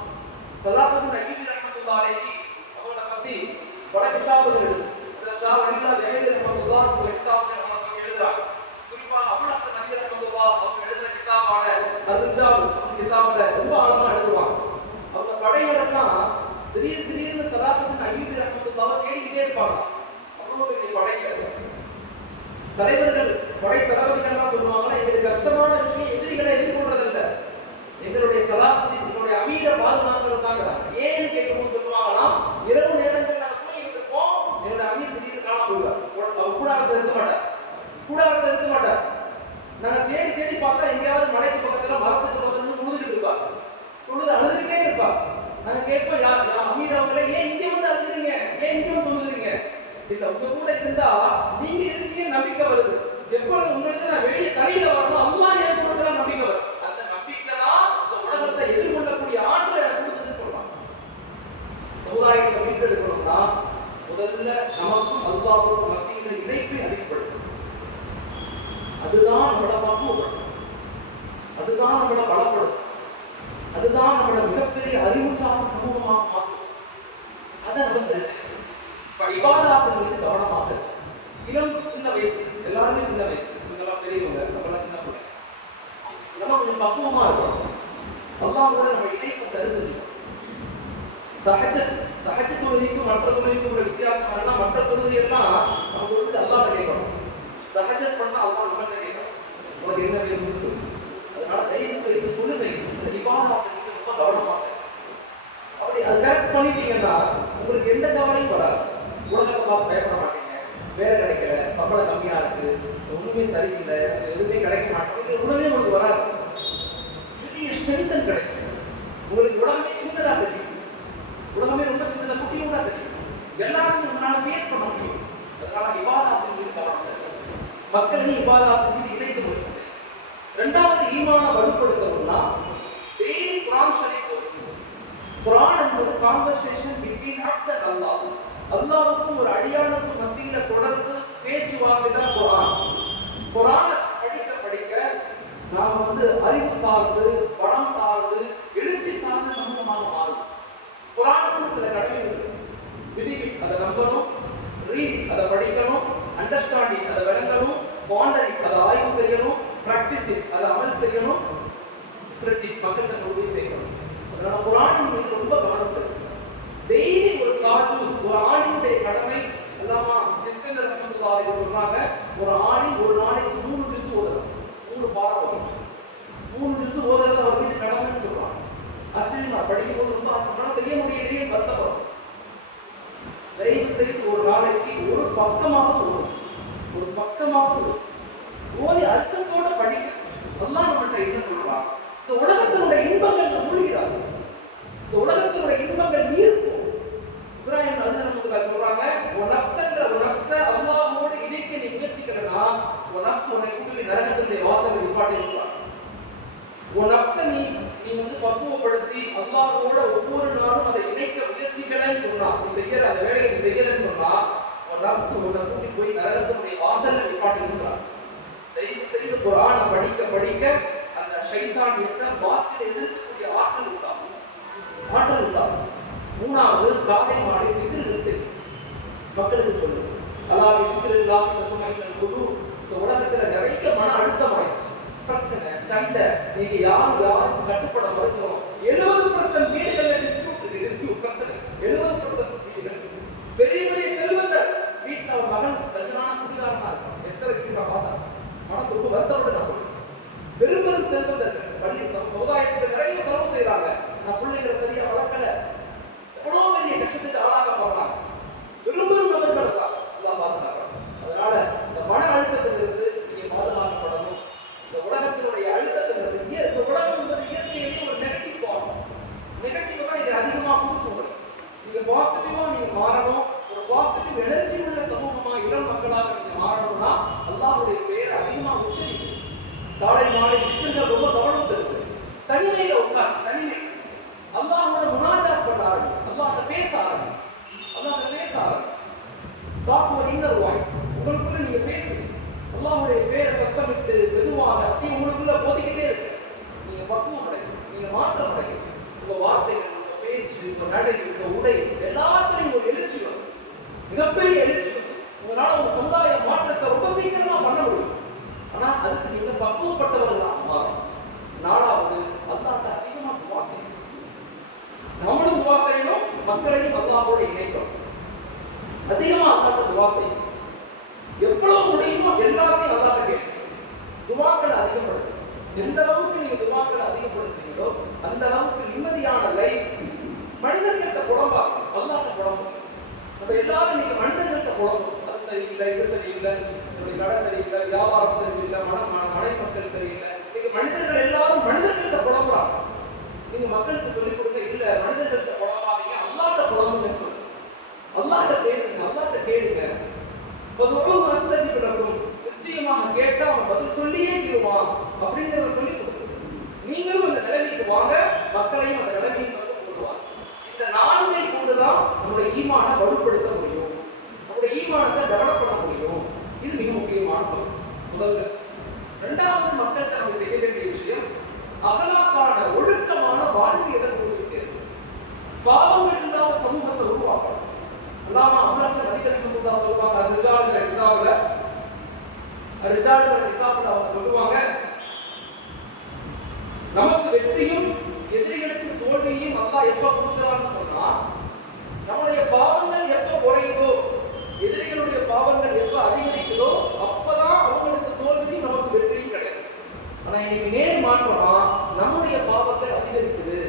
ஸலாத்துல் அய்யூபி ரஹ்மத்துல்லாஹி அலைஹி அவங்கள பத்தி பல கிதாபுகள் இருக்கு. அதுல ஷா வலில்லா ஜஹீர் ரஹ்மத்துல்லாஹி சில கிதாபுகள் நம்ம பத்தி எழுதுறாங்க. குறிப்பா அபுல் ஹஸன் அலி ரஹ்மத்துல்லாஹ் அவங்க எழுதின கிதாபான அர்-ரிஜால் கிதாபுல ரொம்ப ஆழமா எழுதுவாங்க. அவங்க படைகளெல்லாம் திடீர்னு ஸலாத்துல் அய்யூபி ரஹ்மத்துல்லாஹ் தேடிக்கிட்டே இருப்பாங்க. அவ்வளவு பெரிய படைகள். தலைவர்கள், படை தளபதிகள்லாம் சொல்லுவாங்கன்னா, எங்களுக்கு கஷ்டமான விஷயம் எதிரிகளை எதிர்கொள்றதில்லை, எங்களுடைய சலாத்தின், எங்களுடைய அமீரை பாதுகாக்கிறது தாங்க. ஏன்னு கேட்கணும்னு சொல்லுவாங்கன்னா, இரவு நேரங்கள் நாங்கள் தூங்கிட்டு இருப்போம், எங்களுடைய அமீர் திடீர்னு காண போயிடுவார். கூடாரத்தில் இருக்க மாட்டார். நாங்க தேடி தேடி பார்த்தா எங்கேயாவது மலைக்கு பக்கத்துல மரத்துக்கு பக்கத்துல தொழுதுகிட்டு இருப்பா, தொழுது அழுதுகிட்டே இருப்பா. நாங்க கேட்போம், யார் அமீர் அவங்களே, ஏன் இங்க வந்து அழுகுறீங்க, ஏன் இங்க வந்து தொழுதுறீங்க? இல்ல, உங்க கூட இருந்தா நீங்க இருக்கீங்க நம்பிக்கை வருது. எப்பொழுது உங்களுக்கு நான் வெளியே கடையில வரணும், அல்லாஹ் ஏன் கொடுக்குறான் நம்பிக்கை வரும். அந்த நம்பிக்கை தான் இந்த உலகத்தை எதிர்கொள்ளக்கூடிய ஆற்றலை எனக்கு கொடுத்ததுன்னு சொல்றாங்க. சமுதாயத்தை மீட்டெடுக்கணும்னா முதல்ல நமக்கும் அல்லாஹ்வுக்கும் மத்தியில இணைப்பை அதிகப்படுத்தணும். அதுதான் நம்மளை பக்குவப்படுத்தும், அதுதான் நம்மளை பலப்படுத்தும், அதுதான் நம்மளை மிகப்பெரிய அறிவுசார்ந்த சமூகமாக மாற்றும். அதை நம்ம சரி செய்யணும். இப்ப இபாதத்துக்கு மீது கவனமாக இளம் சின்ன வயசு, எல்லாருமே சின்ன வயசு, இவங்கெல்லாம் பெரியவங்க, நம்மளாம் சின்ன பிள்ளை, நம்ம கொஞ்சம் பக்குவமா இருக்கணும். அல்லாஹ்வோட நம்ம இணைப்பை சரி செஞ்சுக்கணும். தஹஜ்ஜத் தொழுகைக்கும் மற்ற தொழுகைக்கும் உள்ள வித்தியாசம் என்னன்னா, மற்ற தொழுகையெல்லாம் நம்ம தொழுது அல்லாஹ்ட்ட கேட்கணும். தஹஜ்ஜத் பண்ணா அல்லாஹ் நம்மகிட்ட கேட்கணும், உனக்கு என்ன வேணும்னு சொல்லி. அதனால தயவு செய்து தொழுகை இந்த இபாதத்துக்கு ரொம்ப கவனமாக அப்படி அதை கரெக்ட் பண்ணிட்டீங்கன்னா உங்களுக்கு எந்த கவலையும் வராது. உலகத்தை பார்த்து பயப்பட மாட்டீங்க. வேலை கிடைக்கல, சம்பளம் கம்மியா இருக்கு, ஒண்ணுமே சரியில்லை, எனக்கு எதுவுமே கிடைக்க மாட்டேங்குது, உடனே உங்களுக்கு வராது. பெரிய ஸ்ட்ரென்த் கிடைக்கும். உங்களுக்கு உலகமே சின்னதா தெரியும், உலகமே ரொம்ப சின்னதா குட்டியோட தெரியும், எல்லாத்தையும் உங்களால ஃபேஸ் பண்ண முடியும். அதனால இபாதத்தின் மீது கவனம் செலுத்துங்க. மக்களையும் இபாதத்தின் மீது இணைக்க முயற்சி செய்யுங்க. ரெண்டாவது, ஈமான வலுப்படுத்தணும்னா டெய்லி குர்ஆன் ஷரீஃப் ஓதுங்க. குர்ஆன் என்பது கான்வர்சேஷன் பிட்வீன் அப்த் அண்ட் அல்லாஹ். அல்லாஹ்வுக்கும் ஒரு அடியானுக்கும் மத்தியில தொடர்பு பேச்சுவார்த்தை தான் குர்ஆன். குர்ஆனை படிக்க படிக்க நாம அறிவு சார்ந்து, பணம் சார்ந்து, எழுச்சி சார்ந்த சமூகமாக மாறும். குர்ஆனுக்கு சில கடமைகள் இருக்கு. பிலீவ், அதை நம்பணும், ரீட், அதை படிக்கணும், அண்டர்ஸ்டாண்டிங், அதை விளங்கணும், பாண்டரிங், அதை ஆய்வு செய்யணும், பிராக்டிசிங், அதை அமல் செய்யணும், ஸ்பிரிட்டிங், மக்கள்கிட்ட கொண்டு போய் செய்யணும். அதனால குர்ஆனின் மீது ரொம்ப கவனம் செலுத்தணும். டெய்லி ஒரு காஜூஸ், ஒரு ஆணினுடைய கடமை எல்லாமா இஸ்கந்தர் ரஹ்மத்துல்லாஹி அலைஹி சொல்றாங்க, ஒரு ஆணி ஒரு நாளைக்கு 3 ஜுஸ் ஓதணும், 3 பாரம் ஓதணும். 3 ஜுஸ் ஓதுறது அவர் மீது கடமைன்னு சொல்றாங்க. ஆச்சரியமா படிக்கும் போது ரொம்ப ஆச்சரியமா செய்ய முடியலையே வருத்தப்படும். தயவு செய்து ஒரு நாளைக்கு ஒரு பக்கமாவது ஓதும், ஒரு பக்கமாவது ஓதி அர்த்தத்தோட படிக்க. அல்லாஹ் நம்மகிட்ட என்ன சொல்றான்? இந்த உலகத்தினுடைய இன்பங்கள் மூழ்கிறார், இந்த உலகத்தினுடைய இன்பங்கள் நீர்க்கும். இப்ராஹிம் அலைஹிஸ்ஸலாம் சொல்றாங்க, ஒரு நஃப்ஸ்ன்ற ஒரு நஃப்ஸை அல்லாஹ்வோடு இணைக்க நீ முயற்சிக்கிறனா, ஒரு நஃப்ஸ் உன்னை கூட்டி நரகத்தினுடைய வாசலை நிப்பாட்டி சொல்றாங்க. ஒரு நஃப்ஸை நீ பக்குவப்படுத்தி அல்லாஹ்வோட ஒவ்வொரு நாளும் அதை இணைக்க முயற்சிக்கலன்னு சொன்னா, நீ செய்யற அந்த வேலையை நீ செய்யலன்னு சொன்னா, ஒரு நஃப்ஸ் உன்னை கூட்டி போய் நரகத்தினுடைய வாசலை நிப்பாட்டி சொல்றாங்க. தயவு செய்து குர்ஆனை படிக்க படிக்க அந்த ஷைத்தானியத்தை பாத்தில எதிர்க்கக்கூடிய ஆற்றல் உண்டாகும். மூணாவது, காலை மாலை திக்ருகள் செய்யும். மக்களுக்கு சொல்லுங்க, அல்லாஹ் திக்ருல்லாஹ் தத்மைனுல் குலூப். இந்த உலகத்துல நிறைய மன அழுத்தம் ஆயிடுச்சு, பிரச்சனை, சண்டை, நீங்க யாருக்கு கட்டுப்பட மறுக்கிறோம். 70% வீடுகள்ல டிஸ்பியூட் பிரச்சனை. 70% வீடுகள். பெரிய பெரிய செல்வந்தர் வீட்டுல ஒரு மகன் ரஜினான குடிகாரனா இருக்கும். எத்தனை வீட்டுல பார்த்தா மனசு ரொம்ப வருத்தப்பட்டு நான் சொல்றேன். பெரும் செல்வந்தர்கள் பள்ளி சமுதாயத்துக்கு நிறைய செலவு செய்யறாங்க. நான் பிள்ளைகளை சரியா வளர்க்கல, எவ்வளவு பெரிய கஷ்டத்துக்கு ஆளாக போறாங்க. பெரும் நபர்கள் தான் எல்லாம் பாதுகாக்கணும். அதனால இந்த மன அழுத்தத்திலிருந்து நீங்க பாதுகாக்கப்படணும். இந்த உலகத்தினுடைய அழுத்தத்திலிருந்து, இந்த உலகம் என்பது இயற்கையிலேயே ஒரு நெகட்டிவ் பாஸ். நெகட்டிவ் தான் இதை அதிகமா கொடுக்கும். நீங்க பாசிட்டிவா நீங்க மாறணும். ஒரு பாசிட்டிவ் எனர்ஜி உள்ள சமூகமா இளம் மக்களாக நீங்க மாறணும்னா அல்லாஹ்வுடைய பெயர் அதிகமா உச்சரிக்கணும். காலை மாலை திக்ருகள் ரொம்ப கவனம் செலுத்து. தனிமையில உட்கார், தனிமை அல்லாஹ்வோட முனாஜாத் பண்ண ஆரம்பி, அல்லாஹ்ட்ட பேச ஆரம்பி, டாக் யுவர் இன்னர் வாய்ஸ். உங்களுக்குள்ள நீங்க பேசுங்க, அல்லாஹ்வுடைய பேரை சத்தமிட்டு மெதுவாக அப்படி உங்களுக்குள்ள போதிக்கிட்டே இருக்கு. நீங்க பக்குவம் அடையும், நீங்க மாற்றம் அடையும். உங்க வார்த்தைகள், உங்க பேச்சு, உங்க நடை, உங்க உடை எல்லாத்திலையும் ஒரு எழுச்சி வரும், மிகப்பெரிய எழுச்சி வரும். உங்களால உங்க சமுதாய மாற்றத்தை ரொம்ப சீக்கிரமா பண்ண முடியும். ஆனா அதுக்கு நீங்க பக்குவப்பட்டவர்களாக மாறும். நாலாவது, அல்லாஹ்ட்ட அதிகமா துஆ செய்யணும். நம்மளும் துஆ செய்யணும், மக்களையும் அல்லாஹ்வோட இணைக்கணும். அதிகமா அல்லாஹ்ட்ட துஆ செய்யணும். எவ்வளவு முடியுமோ எல்லாத்தையும் அல்லாஹ்ட்ட கேட்கணும். துஆக்களை அதிகப்படுத்தணும். எந்த அளவுக்கு நீங்க துஆக்களை அதிகப்படுத்துறீங்களோ அந்த அளவுக்கு நிம்மதியான லைஃப். மனிதர்கள்ட்ட புலம்பாங்க, அல்லாஹ்ட்ட புலம்புங்க. நம்ம எல்லாரும் நீங்க மனிதர்கள்ட்ட புலம்பும், அது சரியில்லை, இது சரியில்லை, என்னுடைய கடை சரியில்லை, வியாபாரம் சரியில்லை, மனை மக்கள் சரியில்லை. நீங்க மனிதர்கள் எல்லாரும் மனிதர்கள்ட்ட புலம்புறாங்க. நீங்க மக்களுக்கு சொல்லிக் கொடுக்க இல்ல, மனிதர்கள்ட்ட புலம்பாதீங்க, அல்லாஹ்ட்ட புலம்புங்கன்னு சொல்லுங்க. அல்லாஹ்ட்ட பேசுங்க, அல்லாஹ்ட்ட கேளுங்க. நிச்சயமாக கேட்டா அவன் பதில் சொல்லியே தீருவான் அப்படிங்கிறத சொல்லி கொடுங்க. நீங்களும் அந்த நிலைமைக்கு வாங்க, மக்களையும் அந்த நிலைமைக்கு கொண்டுவாங்க. இந்த 4ஐ கொண்டுதான் நம்முடைய ஈமானை வலுப்படுத்த முடியும், நம்முடைய ஈமானத்தை டெவலப் பண்ண முடியும். இது மிக முக்கியமான முதல்ல. இரண்டாவது, மக்கள்கிட்ட நம்ம செய்ய வேண்டிய விஷயம் அகலாக்கான ஒழுக்கமான வாழ்க்கையை கொண்டு சேர்ந்து பாவங்கள் இல்லாத சமூகத்தை உருவாக்கணும். அல்லாமா அம்ராசன் நபிகள் சொல்லுவாங்க, ரிஜாலுங்கிற கிதாபுல அவங்க சொல்லுவாங்க, நமக்கு வெற்றியும் எதிரிகளுக்கு தோல்வியும் அல்லாஹ் எப்ப கொடுக்கிறான்னு சொன்னா, நம்முடைய பாவங்கள் எப்ப குறையுதோ, எதிரிகளுடைய பாவங்கள் எப்ப அதிகரிக்குதோ அப்பதான் அவங்களுக்கு தோல்வியும் நமக்கு வெற்றியும் கிடைக்கும். ஆனா இன்னைக்கு நேர் மாற்றமா நம்முடைய பாவங்கள் அதிகரிக்குது,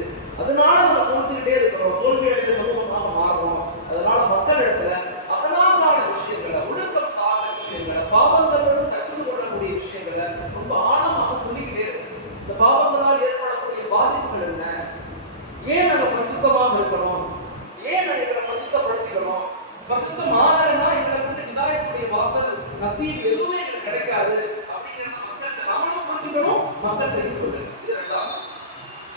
அதனால நம்ம தோல்விக்கிட்டே இருக்கிறோம், தோல்வி அடைந்த சமூகமாக மாறுறோம். அதனால மக்கள் இடத்துல அகலாமான விஷயங்களை, ஒழுக்கம் சார்ந்த விஷயங்களை, பாவங்கள் கற்றுக் கொள்ளக்கூடிய விஷயங்களை ரொம்ப ஆழமாக சொல்லிக்கிட்டே இருக்கு. இந்த பாவங்களால் ஏற்படக்கூடிய பாதிப்புகள் என்ன, ஏன் நம்ம பரிசுத்தமாக இருக்கணும், ஏன் எங்களை பரிசுத்தப்படுத்திக்கணும், பரிசுத்தமாகனா எங்களை வந்து ஹிதாயத்துடைய வாசல் நசீப் எதுவுமே எங்களுக்கு கிடைக்காது அப்படிங்கிறத மக்கள்கிட்ட நாமளும் புரிஞ்சுக்கணும், மக்கள்கிட்டையும் சொல்லுங்க. இது ரெண்டாவது.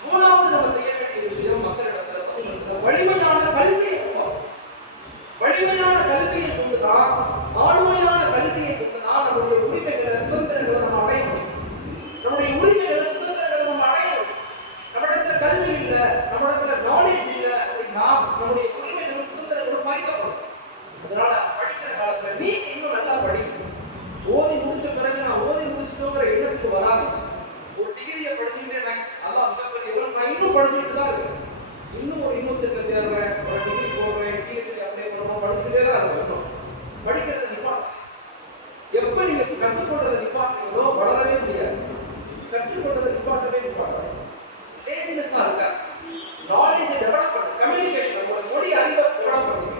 மூணாவது நம்ம செய்ய வேண்டிய விஷயம் மக்களிடத்துல சமூகத்துல வலிமையான கல்வியை உருவாக்கும். வலிமையான கல்வியை கொண்டுதான், ஆளுமையான கல்வியை கொண்டுதான் நம்முடைய உரிமைகளை, சுதந்திரங்களை நம்ம அடைய முடியும். நம்முடைய உரிமைகளை, சுதந்திரங்களை நம்ம அடைய முடியும். நம்மிடத்துல கல்வி இல்லை, நம்மிடத்துல நாலேஜ் இல்லை அப்படின்னா நம்முடைய உரிமைகளும் சுதந்திரங்களும் பறிக்கப்படும். அதனால படிக்கிற காலத்துல நீங்க இன்னும் நல்லா படிக்கணும். ஓதி முடிச்ச பிறகு நான் ஓதி முடிச்சுட்டோங்கிற எண்ணத்துக்கு வராது. ஒரு டிகிரியை படிச்சுக்கிட்டே அதான் மிகப்பெரிய, நான் இன்னும் படிச்சுட்டு தான் இருக்கேன், இன்னும் ஒரு யூனிவர்சிட்டியில் சேர்றேன், ஒரு டிகிரி போடுறேன், பிஹெச்டி அப்ளை பண்ணுறோம், படிச்சுக்கிட்டே தான் இருக்கணும். படிக்கிறத நிப்பாட்டணும். எப்போ நீங்க கற்றுக்கொண்டதை நிப்பாட்டுறீங்களோ வளரவே முடியாது. கற்றுக்கொண்டதை நிப்பாட்டவே லேசினஸாக இருக்கா, நாலேஜை டெவலப் பண்ணுங்க, கம்யூனிகேஷன், உங்களோட மொழி அறிவை டெவலப் பண்ணுங்க,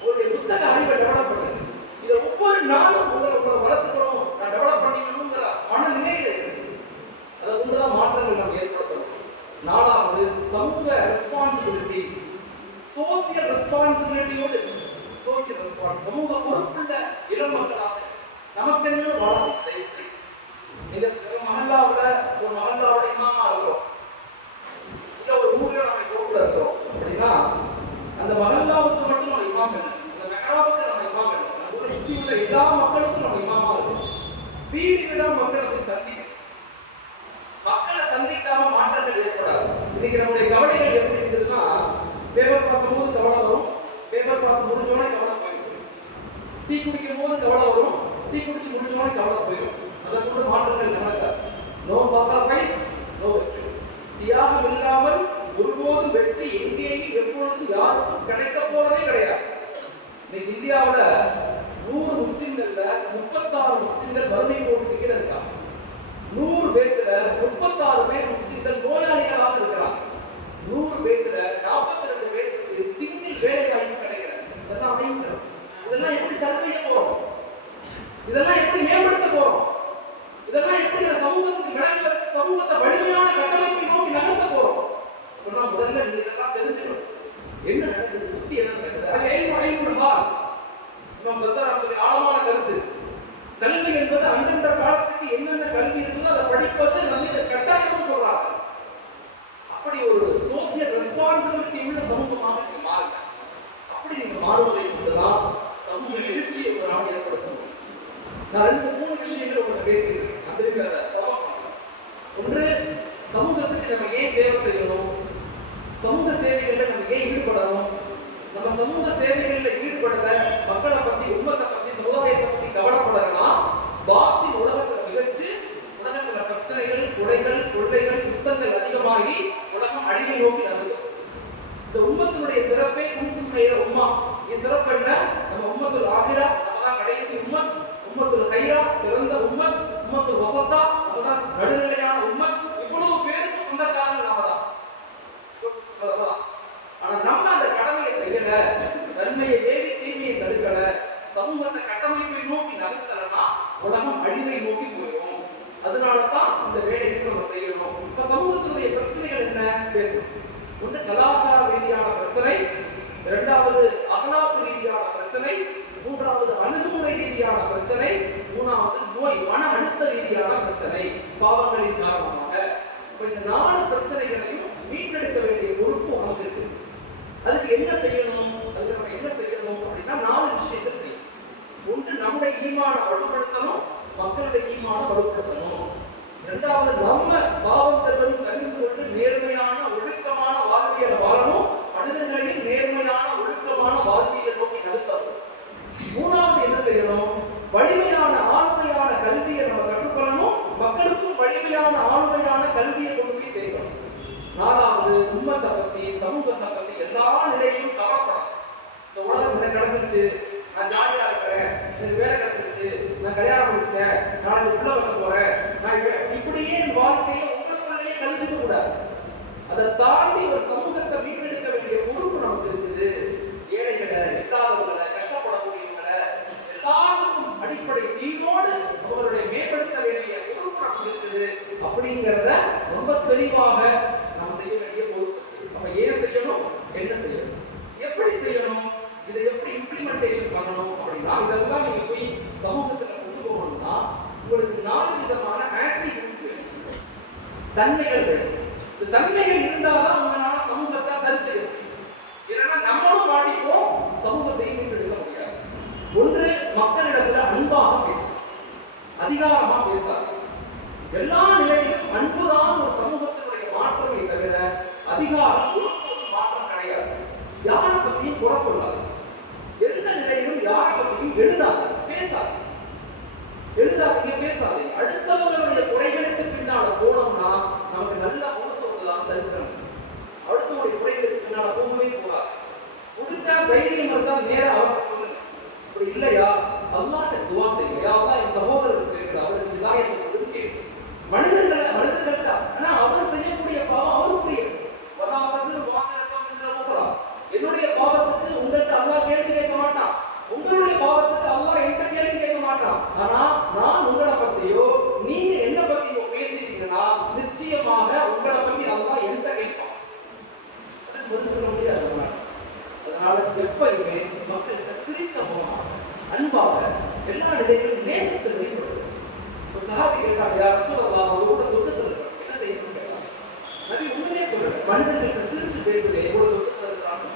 உங்களுடைய புத்தக அறிவை டெவலப் பண்ணுங்க. இதை ஒவ்வொரு நாளும் உங்களை வளர்த்துக்கணும், நான் டெவலப் பண்ணிக்கணுங்கிற மனநிலையில இருக்கு. அதை கொண்டுதான் மாற்றங்கள் நம்ம ஏற்படுத்தணும். நாலாவது, சமூக ரெஸ்பான்சிபிலிட்டி, சோசியல் ரெஸ்பான்சிபிலிட்டியோடு, சோசியல் ரெஸ்பான்ஸ், சமூக பொறுப்புள்ள இளம் மக்களாக நமக்கு வளரும். இந்த மஹல்லாவோட இமாமா இருக்கிறோம், இல்ல ஒரு ஊர்ல நம்ம கோப்புல இருக்கிறோம் அப்படின்னா அந்த மஹல்லாவுக்கு மட்டும் நம்ம இமாம் இல்லை, அந்த மெஹராபுக்கு நம்ம இமாம் இல்லை, நம்ம ஊரை சுற்றி உள்ள எல்லா மக்களுக்கும் நம்ம இமாமா இருக்கும். வீடுகளிடம் மக்களை போய் சந்திக்கணும். மக்களை சந்திக்காம மாற்றங்கள் ஏற்படாது. இன்னைக்கு நம்முடைய கவலைகள் எப்படி இருக்குதுன்னா, பேப்பர் பார்க்கும் போது கவலை வரும், பேப்பர் பார்த்து முடிச்சோடனே கவலை போயிடும், டீ குடிக்கும் போது கவலை வரும், டீ குடிச்சு முடிச்சோடனே கவலை போயிடும். அதை கூட மாற்றங்கள் நடக்காது. நோ சாக்ரிஃபைஸ், நோ வெற்றி. தியாகம் இல்லாமல் ஒருபோது வெற்றி எங்கேயும் எப்பொழுது யாருக்கும் கிடைக்க போறதே கிடையாது. இன்னைக்கு இந்தியாவில் 100 முஸ்லிம்கள்ல 36 முஸ்லிம்கள் வறுமை கோட்டுக்கு கீழே இருக்காங்க. 100 பேர்த்துல 36 பேர் முஸ்லிம்கள் நோயாளிகளாக இருக்கிறாங்க. 100 பேர்த்துல 42 பேருக்கு சிங்கிள் வேலை வாய்ப்பு கிடைக்கிறது. இதெல்லாம் அடையும். இதெல்லாம் எப்படி சரி செய்ய போறோம்? இதெல்லாம் எப்படி மேம்படுத்த போறோம்? இதெல்லாம் எப்படி சமூகத்துக்கு விளங்க வச்சு சமூகத்தை வலிமையான கட்டமைப்பை நோக்கி நகர்த்த போறோம்? சொன்னா முதல்ல நீங்க இதெல்லாம் தெரிஞ்சுக்கணும். என்ன நடக்குது, சுத்தி என்ன நடக்குது? ஆழமான கருத்து. கல்வி என்பது அந்தந்த காலத்துக்கு என்னென்ன கல்வி இருக்குதோ அதை படிப்பது நம்ம கட்டாயம் சொல்றாங்க. அப்படி ஒரு சோசியல் ரெஸ்பான்சிபிலிட்டி உள்ள சமூகமாக நீங்க மாறுங்க. அப்படி நீங்க மாறுவதை கொண்டுதான் சமூக எழுச்சியை ஒரு நாள் ஏற்படுத்த முடியும். நான் 2-3 விஷயங்கள் உங்களுக்கு பேசியிருக்கேன். ஒன்று, சமூகத்துக்கு நம்ம ஏன் சேவை செய்யணும், சமூக சேவைகளில் நம்ம ஏன் ஈடுபடணும், நம்ம சமூக சேவைகளில் ஈடுபடல மக்களை பத்தி, உண்மத்தை பத்தி, சமுதாயத்தை பத்தி கவலைப்படலன்னா பாத்தின் உலகத்துல மிகச்சு உலகத்துல பிரச்சனைகள், கொலைகள், கொள்ளைகள், யுத்தங்கள் அதிகமாகி உலகம் அடிமை நோக்கி நகரும். இந்த உம்மத்தினுடைய சிறப்பே குந்தும் கையில உம்மா. இது சிறப்பு என்ன? நம்ம உம்மத்துல் ஆகிரா, நம்மதான் கடைசி உம்மத், உம்மத்துல் ஹைரா சிறந்த உம்மத், உம்மத்துல் வசத்தா நம்மதான் நடுநிலையான உம்மத். இவ்வளவு பேருக்கு சொந்தக்காரங்க நாம தான். ஆனா நம்ம அந்த கடமையை செய்யல, நன்மையை ஏவி தீமையை தடுக்கல, சமூகத்தை உலகம் அழிவை நோக்கி போயிடும். அதனாலதான் இந்த வேலையை நம்ம செய்யணும். இப்ப சமூகத்தினுடைய பிரச்சனைகள் என்ன பேசணும். ஒன்று கலாச்சார ரீதியான பிரச்சனை, இரண்டாவது அகலாத்து ரீதியான பிரச்சனை, மூன்றாவது அணுகுமுறை ரீதியான பிரச்சனை, மூணாவது நோய் மன அழுத்த ரீதியான பிரச்சனை பாவங்களின் காரணமாக. இந்த 4 பிரச்சனைகளையும் மீட்டெடுக்க வேண்டிய பொறுப்பு நமக்கு இருக்கு. அதுக்கு என்ன செய்யணும்? அதுக்கு நம்ம என்ன செய்யணும் அப்படின்னா 4 விஷயங்கள் செய்யணும். ஒன்று, நம்முடைய ஈமான வலுப்படுத்தணும், மக்களுடைய ஈமான வலுப்படுத்தணும். இரண்டாவது, நம்ம பாவங்களும் தவிர்த்து கொண்டு நேர்மையான ஒழுக்கமான வாழ்வியலை வாழணும், மனிதர்களையும் நேர்மையான ஒழுக்கமான வாழ்வியலை நோக்கி நடத்தணும். மூணாவது என்ன செய்யணும்? வலிமையான ஆளுமையான கல்வியை நம்ம கற்றுக்கொள்ளணும், மக்களுக்கும் வலிமையான ஆளுமையான கல்வியை கொண்டு போய் சேர்க்கணும். நாலாவது, உண்மத்தை பத்தி சமூகத்தை பத்தி எல்லா நிலையிலும் கவலைப்படணும். இந்த உலகம் என்ன கிடைச்சிருச்சு, நான் ஜாலியா இருக்கிறேன், எனக்கு வேலை கிடைச்சிருச்சு, நான் கல்யாணம் முடிச்சிட்டேன், நான் இந்த பிள்ளை வளர்க்க போறேன், நான் இப்படியே வாழ்க்கையை உங்களுக்குள்ளேயே கழிச்சுக்க கூடாது. அதை தாண்டி ஒரு சமூகத்தை மீட்டெடுக்க வேண்டிய பொறுப்பு நமக்கு இருக்குது. ஏழைகளை, இல்லாதவங்களை, கஷ்டப்படக்கூடியவங்களை எல்லாத்துக்கும் அடிப்படை தீனோடு அவர்களுடைய மேம்படுத்த வேண்டிய பொறுப்பு நமக்கு இருக்குது. அப்படிங்கிறத ரொம்ப தெளிவாக நாம் செய்ய வேண்டிய பொறுப்பு. அப்ப ஏன் செய்யணும், என்ன செய்யணும், எப்படி செய்யணும், இதை எப்படி இம்ப்ளிமெண்டேஷன் பண்ணணும் அப்படின்னா, இதெல்லாம் நீங்க போய் சமூகத்துல கொண்டு போகணும்னா உங்களுக்கு 4 விதமான ஆட்ரிபியூட்ஸ் வேணும், தன்மைகள் வேணும். இந்த தன்மைகள் இருந்தால்தான் உங்களால சமூகத்தை சரி செய்ய முடியும். இல்லைன்னா நம்மளும் மாட்டிப்போம், சமூகத்தையும் மீட்டெடுக்க முடியாது. ஒன்று, மக்களிடத்துல அன்பாக பேசணும், அதிகாரமா பேசாது. எல்லா நிலையிலும் அன்புதான் ஒரு சமூகத்தினுடைய மாற்றமே தவிர அதிகாரம் ஒருபோதும் மாற்றம் கிடையாது. யாரை பத்தியும் குறை சொல்லாது, எந்த நிலையிலும் யாரை பத்தியும் எழுதாது, பேசாது. எழுதாதீங்க, பேசாதீங்க. அடுத்தவங்களுடைய குறைகளுக்கு பின்னால போனோம்னா நமக்கு நல்ல முகத்துவதான் சரித்திரம். அடுத்தவங்களுடைய குறைகளுக்கு பின்னால போகவே கூடாது. முடிஞ்சா தைரியம் இருந்தா நேர அவருக்கு சொல்லுங்க. அப்படி இல்லையா அல்லாஹ்ட்ட துஆ செய்யுங்க. யா அல்லாஹ், என் சகோதரருக்கு இருக்கிற அவருக்கு ஹிதாயத்தை கொடுத்து கேளு. மனிதர்கள்ட்ட ஆனா அவர் செய்யக்கூடிய பாவம் அவருக்குரியது. என்னுடைய பாவத்துக்கு உங்கள்கிட்ட அல்லாஹ் கேள்வி கேட்க மாட்டான், உங்களுடைய பாவத்துக்கு அல்லாஹ் என்கிட்ட கேள்வி கேட்க மாட்டான். ஆனா நான் உங்களை பத்தியோ நீங்க என்ன பத்தியோ பேசிட்டீங்கன்னா நிச்சயமாக உங்களை பத்தி அல்லாஹ் என்கிட்ட கேட்பான். அதுக்கு பதில் சொல்ல முடியாது. அதனால எப்பயுமே மக்கள்கிட்ட சிரித்த முகமாக அன்பாக எல்லா நிலையிலும் நேசத்தை வெளிப்படுது. ஒரு சஹாபி கேட்டாங்க, யா ரசூலல்லாஹ், அவரோட சொந்தத்தில் என்ன செய்யணும்னு கேட்டாங்க. நபி உண்மையே சொல்லுங்க, மனிதர்கள்ட்ட சிரிச்சு பேசுங்க, எவ்வளவு சொந்தத்தில் இருக்கிறாங்க.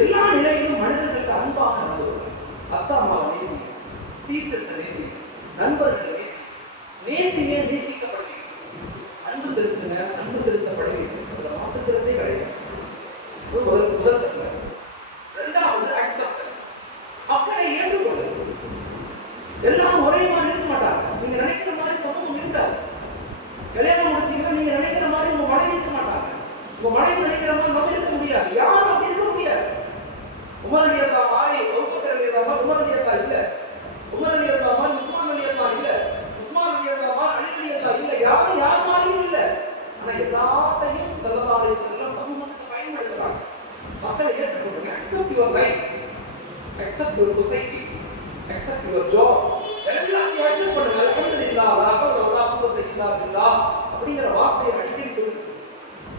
எல்லா நிலையிலும் மனிதர்களுக்கு அன்பாக நடந்துள்ளது. அத்தா அம்மாவை நேசி, டீச்சர்ஸை நேசி, நண்பர்களை நேசி, நேசிங்க, நேசிக்கப்படுவீங்க. அன்பு செலுத்துங்க, அன்பு செலுத்தப்படுவீங்க. அதை மாற்றுக்கிறதே கிடையாது. முதல் தன்மை. இரண்டாவது அக்செப்டன்ஸ், மக்களை ஏற்றுக்கொள்ளுங்க. எல்லாம் ஒரே மாதிரி இருக்க மாட்டாங்க. நீங்க நினைக்கிற மாதிரி சமூகம் இருக்காது. கல்யாணம் முடிச்சீங்கன்னா நீங்க நினைக்கிற மாதிரி உங்க மனைவி இருக்க மாட்டாங்க. உங்க மனைவி நினைக்கிற மாதிரி நம்ம இருக்க முடியாது. யாரும் அப்படி இருக்க முடியாது. உமர் ரலியல்லாஹு மாதிரி அபூபக்கர் ரலியல்லாஹு மாதிரி உமர் ரலியல்லாஹு இல்ல, உமர் ரலியல்லாஹு மாதிரி உஸ்மான் ரலியல்லாஹு இல்ல, உஸ்மான் ரலியல்லாஹு மாதிரி அலி ரலியல்லாஹு இல்ல, யாரும் யார் மாதிரியும் இல்ல. ஆனா எல்லாத்தையும் ஸல்லல்லாஹு அலைஹி வஸல்லம் சமூகத்துக்கு பயன்படுத்துறாங்க. மக்களை ஏற்றுக்கொள்ளுங்க. accept your life, accept your society, accept your job. எல்லாத்தையும் அக்செப்ட் பண்ணுங்க. அல்ஹம்துலில்லாஹ், லா ஹவ்ல வலா குவத்த இல்லா பில்லாஹ் அப்படிங்கிற வார்த்தையை அடிக்கடி சொல்லுங்க.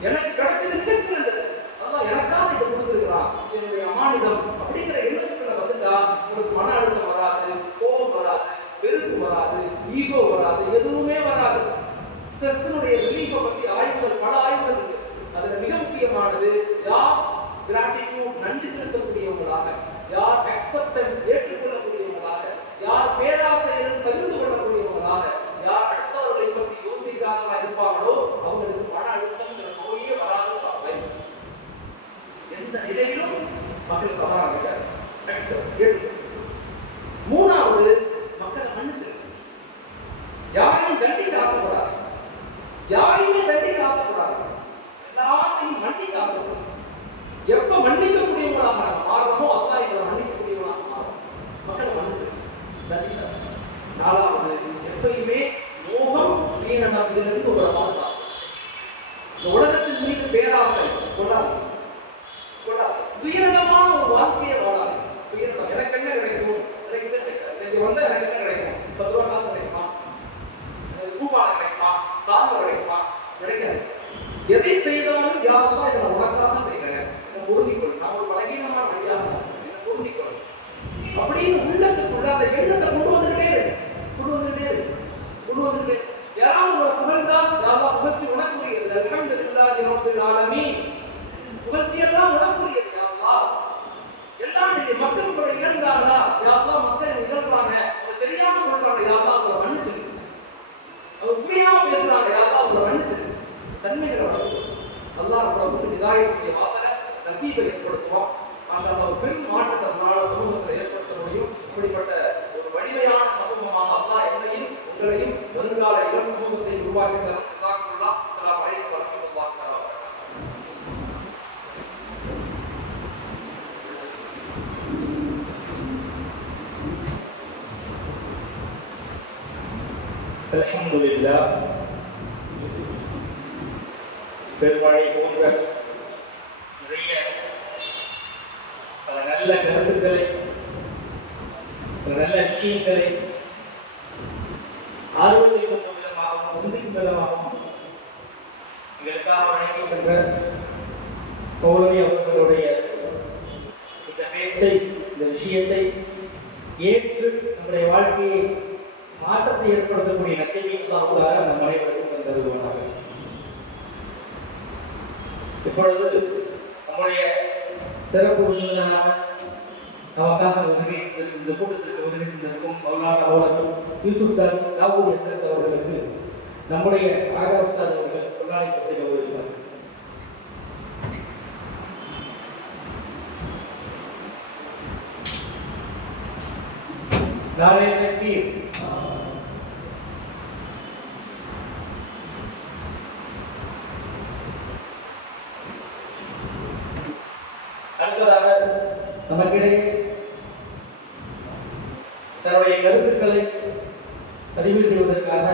எனக்கு கிடைச்சது மிகச்சிறந்தது, அல்லாஹ் எனக்காக இதை கொடுத்துருக்கிறான், என்னுடைய அமானிதம் அப்படிங்கிற எண்ணத்துக்குள்ள வந்துட்டா உங்களுக்கு மன அழுத்தம் வராது, கோபம் வராது, வெறுப்பு வராது, ஈகோ வராது, எதுவுமே வராது. ஸ்ட்ரெஸ்னுடைய ரிலீஃபை பத்தி ஆய்வுகள், பல ஆய்வுகள் இருக்கு. அதுல மிக முக்கியமானது யார் கிராட்டிடியூட், நன்றி செலுத்தக்கூடியவங்களாக, யார் அக்செப்டன்ஸ், ஏற்றுக்கொள்ளக்கூடியவங்களாக, யார் பேராசையில் தவிர்த்து கொள்ளக்கூடியவங்களாக, யார் அடுத்தவர்களை பற்றி யோசிக்காதவா இருப்பாங்களோ அவங்களுக்கு மன அழுத்தம்ங்கிற நோயே வராது. எந்த நிலையிலும் மக்கள் தவறாக அக்செப்ட். மூணாவது, மக்களை மன்னிச்சிருக்க. யாரையும் தண்டிக்க ஆசைப்படாது, யாரையுமே தண்டிக்க ஆசைப்படாது, எல்லாத்தையும் மன்னிக்க ஆசைப்படாது. எப்ப மன்னிக்கக்கூடியவங்களாக மாறணுமோ அல்லாஹ் எங்களை மன்னிக்கக்கூடியவங்களாக மாறும். மக்களை மன்னிச்சிருக்க, தண்டிக்க. நாலாவது, எப்பயுமே மோகம், சுயநலம் இதிலிருந்து ஒரு பாதுகாப்பு. இந்த உலகத்தின் மீது பேராசை கொள்ளாது, சுயநலமான ஒரு வாழ்க்கையை வாழாது. சுயநலம், எனக்கு என்ன கிடைக்கும், எனக்கு என்ன கிடைக்கும், எனக்கு வந்தா எனக்கு என்ன கிடைக்கும், 10 ரூபாய் அந்த எண்ணத்தை கொண்டு வந்துகிட்டே யாராவது உங்களை புகழ்ந்தா யாரா புகழ்ச்சி உணக்குரியது அல்ஹம்துலில்லாஹி ரப்பில் ஆலமீன் புகழ்ச்சி எல்லாம் உணக்குரியது யா அல்லாஹ் எல்லாம் நீங்க மக்கள் கூட இழந்தாங்களா யா அல்லாஹ் மக்கள் இழந்தாங்க அவங்க தெரியாம சொல்றாங்க யா அல்லாஹ் அவங்களை மன்னிச்சிரு அவங்க புரியாம பேசுறாங்க யா அல்லாஹ் அவங்களை மன்னிச்சிரு தன்மைகளை வளர்க்கும் அல்லாஹ் நம்மளை ஹிதாயத்துடைய வாசனை நசீபை ஏற்படுத்துவோம் மாஷா அல்லாஹ் ஒரு பெரும் மாற்றத்தை நம்மளால சமூகத்தில் ஏற்படுத்த முடியும் இப்படிப்பட்ட ஒரு வலிமையான சமூகமாக அல்லாஹ் என்னையும் உங்களையும் வருங்கால இளம் சமூகத்தை உருவாக்கி தரும் ஜஸாக்குல்லாஹ் அஸ்ஸலாமு அலைக்கும் வரஹ்மத்துல்லாஹி தஆலா அல்ஹம்துலில்லாஹ். பெருமழை போன்ற நிறைய பல நல்ல கருத்துக்களை பல நல்ல விஷயங்களை ஆர்வத்திற்கும் விதமாகவும் சிந்திக்கும் விதமாகவும் எங்களுக்காக வழங்கி சென்ற பௌர்ணமி அவர்களுடைய இந்த பேச்சை இந்த விஷயத்தை ஏற்று நம்முடைய வாழ்க்கையை மாற்றத்தை ஏற்படுத்தக்கூடிய நசீபுல்லாஹ் நம் அனைவருக்கும் தந்தருவார்கள். இப்பொழுது நம்முடைய சிறப்பு விருந்தினராக நமக்காக இந்த கூட்டத்திற்கு வருகின்றிருக்கும் மௌலானா அவர்கள் யூசுப் தாவூத் எஸ்எஸ் அவர்களுக்கு நம்முடைய ஆகா உஸ்தாத் அவர்கள் பொன்னாடை பற்றி கௌரவித்தார். நாரே தக்பீர். அடுத்ததாக நமக்கிடையே தன்னுடைய கருத்துக்களை பதிவு செய்வதற்காக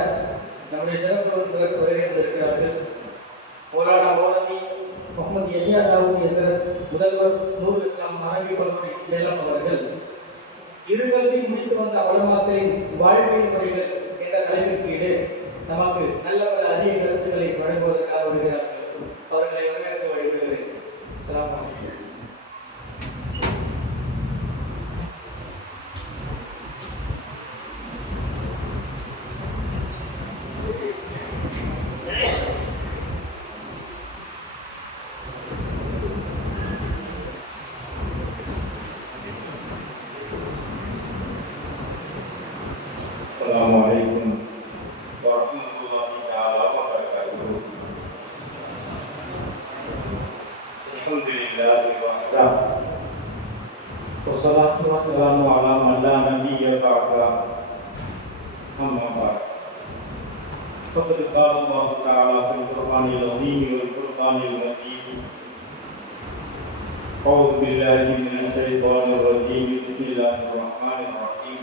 நம்முடைய சிறப்பு விருந்தினர் வருகிறார்கள். மௌலானா மௌலவி முகமது யஹ்யா தாவூத் எஸ்எஸ் முதல்வர் நூருல் இஸ்லாம் அரபி கல்லூரி சேலம் அவர்கள் இருகல்வி முடித்து வந்த உலமாக்களின் வாழ்வியல் முறைகள் என்ற தலைப்பின் கீழே நமக்கு நல்ல பல அரிய கருத்துக்களை வழங்குவதற்காக வருகிறார்கள். அவர்களை வரவேற்று வழிபடுகிறேன். அஸ்ஸலாமு அலைக்கும். السلام عليكم ورحمة الله تعالى وبركاته. الحمد لله وحده والصلاة والسلام على من لا نبي بعده أما بعد فقد قال الله تعالى في القرآن العظيم والفرقان المجيد أعوذ بالله من الشيطان الرجيم بسم الله الرحمن الرحيم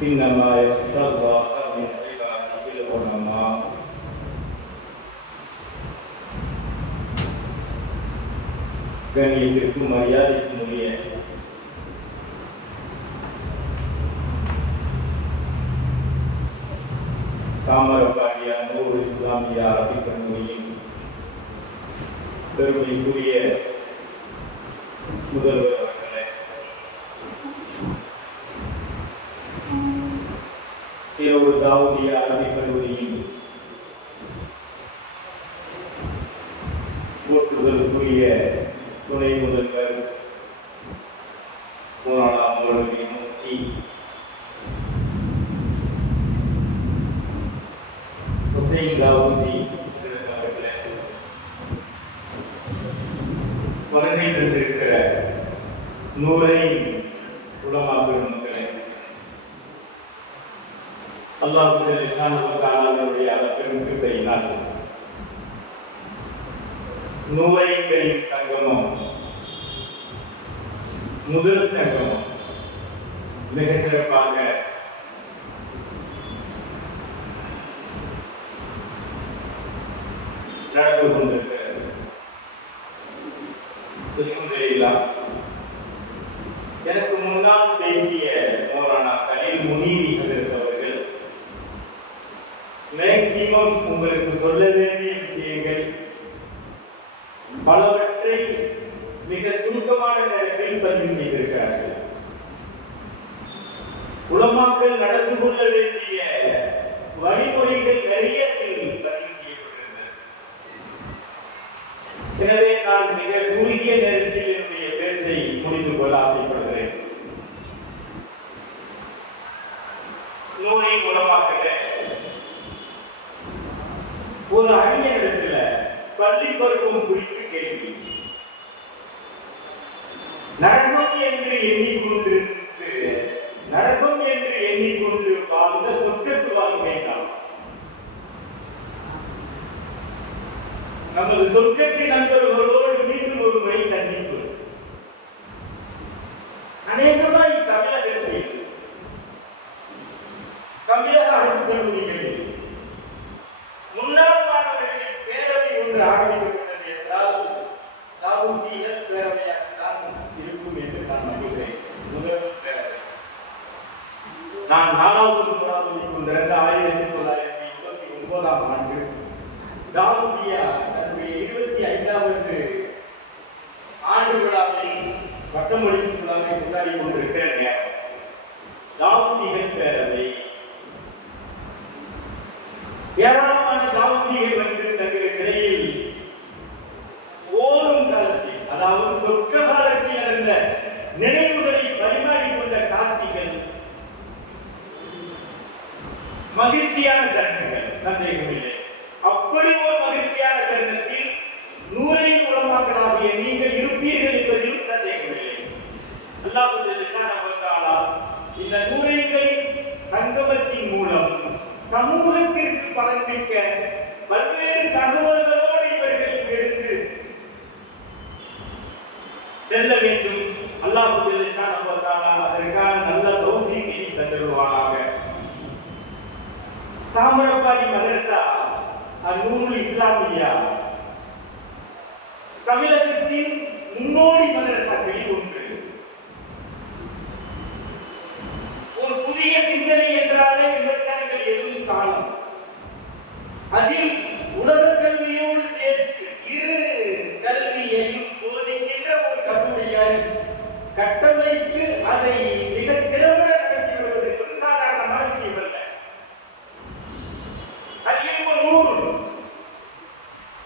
إنما يخشى الله من عباده العلماء. கண்ணியத்திற்கும் மரியாதைக்கும் உரிய தாமரபாண்டிய நூருல் இஸ்லாமிய அரசிக் கல்லூரியின் பெருமைக்குரிய முதல்வர் அவர்களே, ஈரோடு தாவூதிய அரபிக் கல்லூரியின் போற்றுதலுக்குரிய துணை முதல்வர் மௌலானா மௌலவி முஃப்தி ஹுசைன் தாவூதி அவர்களே, வருகை தந்திருக்கிற நூரைன் உலமா பெருமக்களே, அல்லாஹ் சுப்ஹானஹு வ தஆலாவுடைய பெரும் கிருபையினால் நூரைகளின் சங்கமம் முதல் சங்கமம் மிகச் சிறப்பாக நடந்து கொண்டிருக்கிறது. அல்ஹம்துலில்லாஹ். எனக்கு முன்னால் பேசிய மௌலானா கலீல் முனீரி அவர்கள் மேக்சிமம் உங்களுக்கு சொல்ல வேண்டிய விஷயங்கள் பலவற்றை மிக சுருக்கமான நேரத்தில் பதிவு செய்திருக்கிறார்கள். உலமாக்கள் நடந்து கொள்ள வேண்டிய வழிமுறைகள் நிறைய பதிவு செய்யப்பட்டிருந்தது. எனவே நான் மிக குறுகிய நேரத்தில் என்னுடைய பேச்சை முடித்து கொள்ள ஆசைப்படுகிறேன். நூலை உலமாக்கிற ஒரு அறிஞரிடத்துல பள்ளி பருவம் குறித்து கேள்வி. நரகம் என்று எண்ணிக்கொண்டு வாழ்ந்த சொர்க்கத்து வாழ்க்கைதான் நமது சொர்க்கத்தின் நண்பர்களோடு மீண்டும் ஒரு முறை சந்திப்பு. அநேகமாய் தமிழகத்தில் தமிழக அரசு கல்லூரிகளில் முன்னாள் மாணவர்களின் பேரவை ஒன்று ஆரம்பிக்கப்பட்டது என்றால் தாவூதிய பேரவையாகத்தான் இருக்கும் என்று நான் நம்புகிறேன். முதல் பேரவை நான் 4வது முறையில் கொண்டிருந்த 1929ஆம் ஆண்டு தாவூதியா தன்னுடைய 25வது ஆண்டு விழாவை பட்டமளிப்பு விழாவை கொண்டாடி கொண்டிருக்கிற நேரம் தாவூதிகள் பேரவை ஏராளமான தாவூதிகள் வந்து தங்களுக்கு இடையில் ஓடும் காலத்தில், அதாவது சொர்க்க காலத்தில் நடந்த நினைவுகளை பரிமாறிக்கொண்ட காட்சிகள் மகிழ்ச்சியான தருணங்கள், சந்தேகமில்லை. அப்படி ஒரு மகிழ்ச்சியான தருணத்தில் நூரை உலமாக்களாகிய நீங்கள் இருப்பீர்கள் என்பதிலும் சந்தேகமில்லை. அல்லாஹ் சுப்ஹானஹு வ தஆலா இந்த நூரைகளின் சங்கமத்தின் மூலம் சமூகத்திற்கு பலன்மிக்க பல்வேறு தகவல்களோடு இவர்களில் இருந்து செல்ல வேண்டும். அல்லாஹ் சுப்ஹானஹு வ தஆலா அதற்கான நல்ல தௌஃபீகை தந்தருவானாக. தாமிரபாடி மதரசா அந்நூருல் இஸ்லாமியா தமிழகத்தின் முன்னோடி மதரசாக்களில் ஒன்று. ஒரு புதிய சிந்தனை என்றாலே விமர்சனங்கள் எதுவும் காணும். அதில் உலக கல்வியோடு சேர்த்து இரு கல்வியையும் போதிக்கின்ற ஒரு கல்லூரியை கட்டமைத்து அதை மிக திறம்பட நடத்தி வருவது என்பது சாதாரணமான விஷயமல்ல. அதில் ஒரு நூறு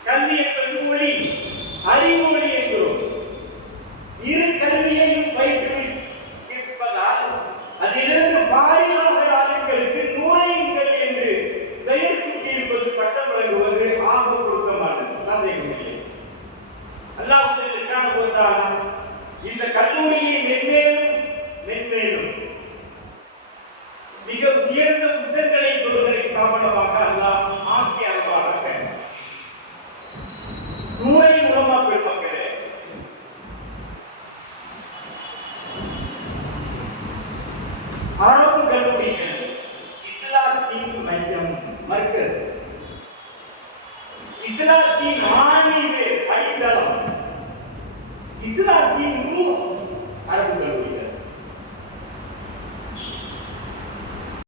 கல்வி என்பது மொழி, அறிவொழி என்கிறோம். இரு கல்வியையும் பயிற்றுவிப்பதால் அதிலிருந்து பாரியாக ஆளுங்களுக்கு நூறையுங்கள் என்று பெயர் சூட்டியிருப்பது பட்டம் வழங்குவது ஆக பொருத்தமானது, சந்தேகமில்லை. அல்லாஹ் சுப்ஹானஹு வ தஆலா இந்த கல்லூரியை மென்மேலும் மிக உயர்ந்த உச்சங்களை தொடுகிற ஸ்தாபனமாக அல்லாஹ் ஆக்கி அருள்வாராக. நூரை உலமா பெருமக்களே, அரபு கல்லூரிகள் இஸ்லாத்தின் மையம், மர்கஸ், இஸ்லாத்தின் ஆணிவே அடித்தளம், இஸ்லாத்தின் ரூஹ் அரபு கல்லூரிகள்.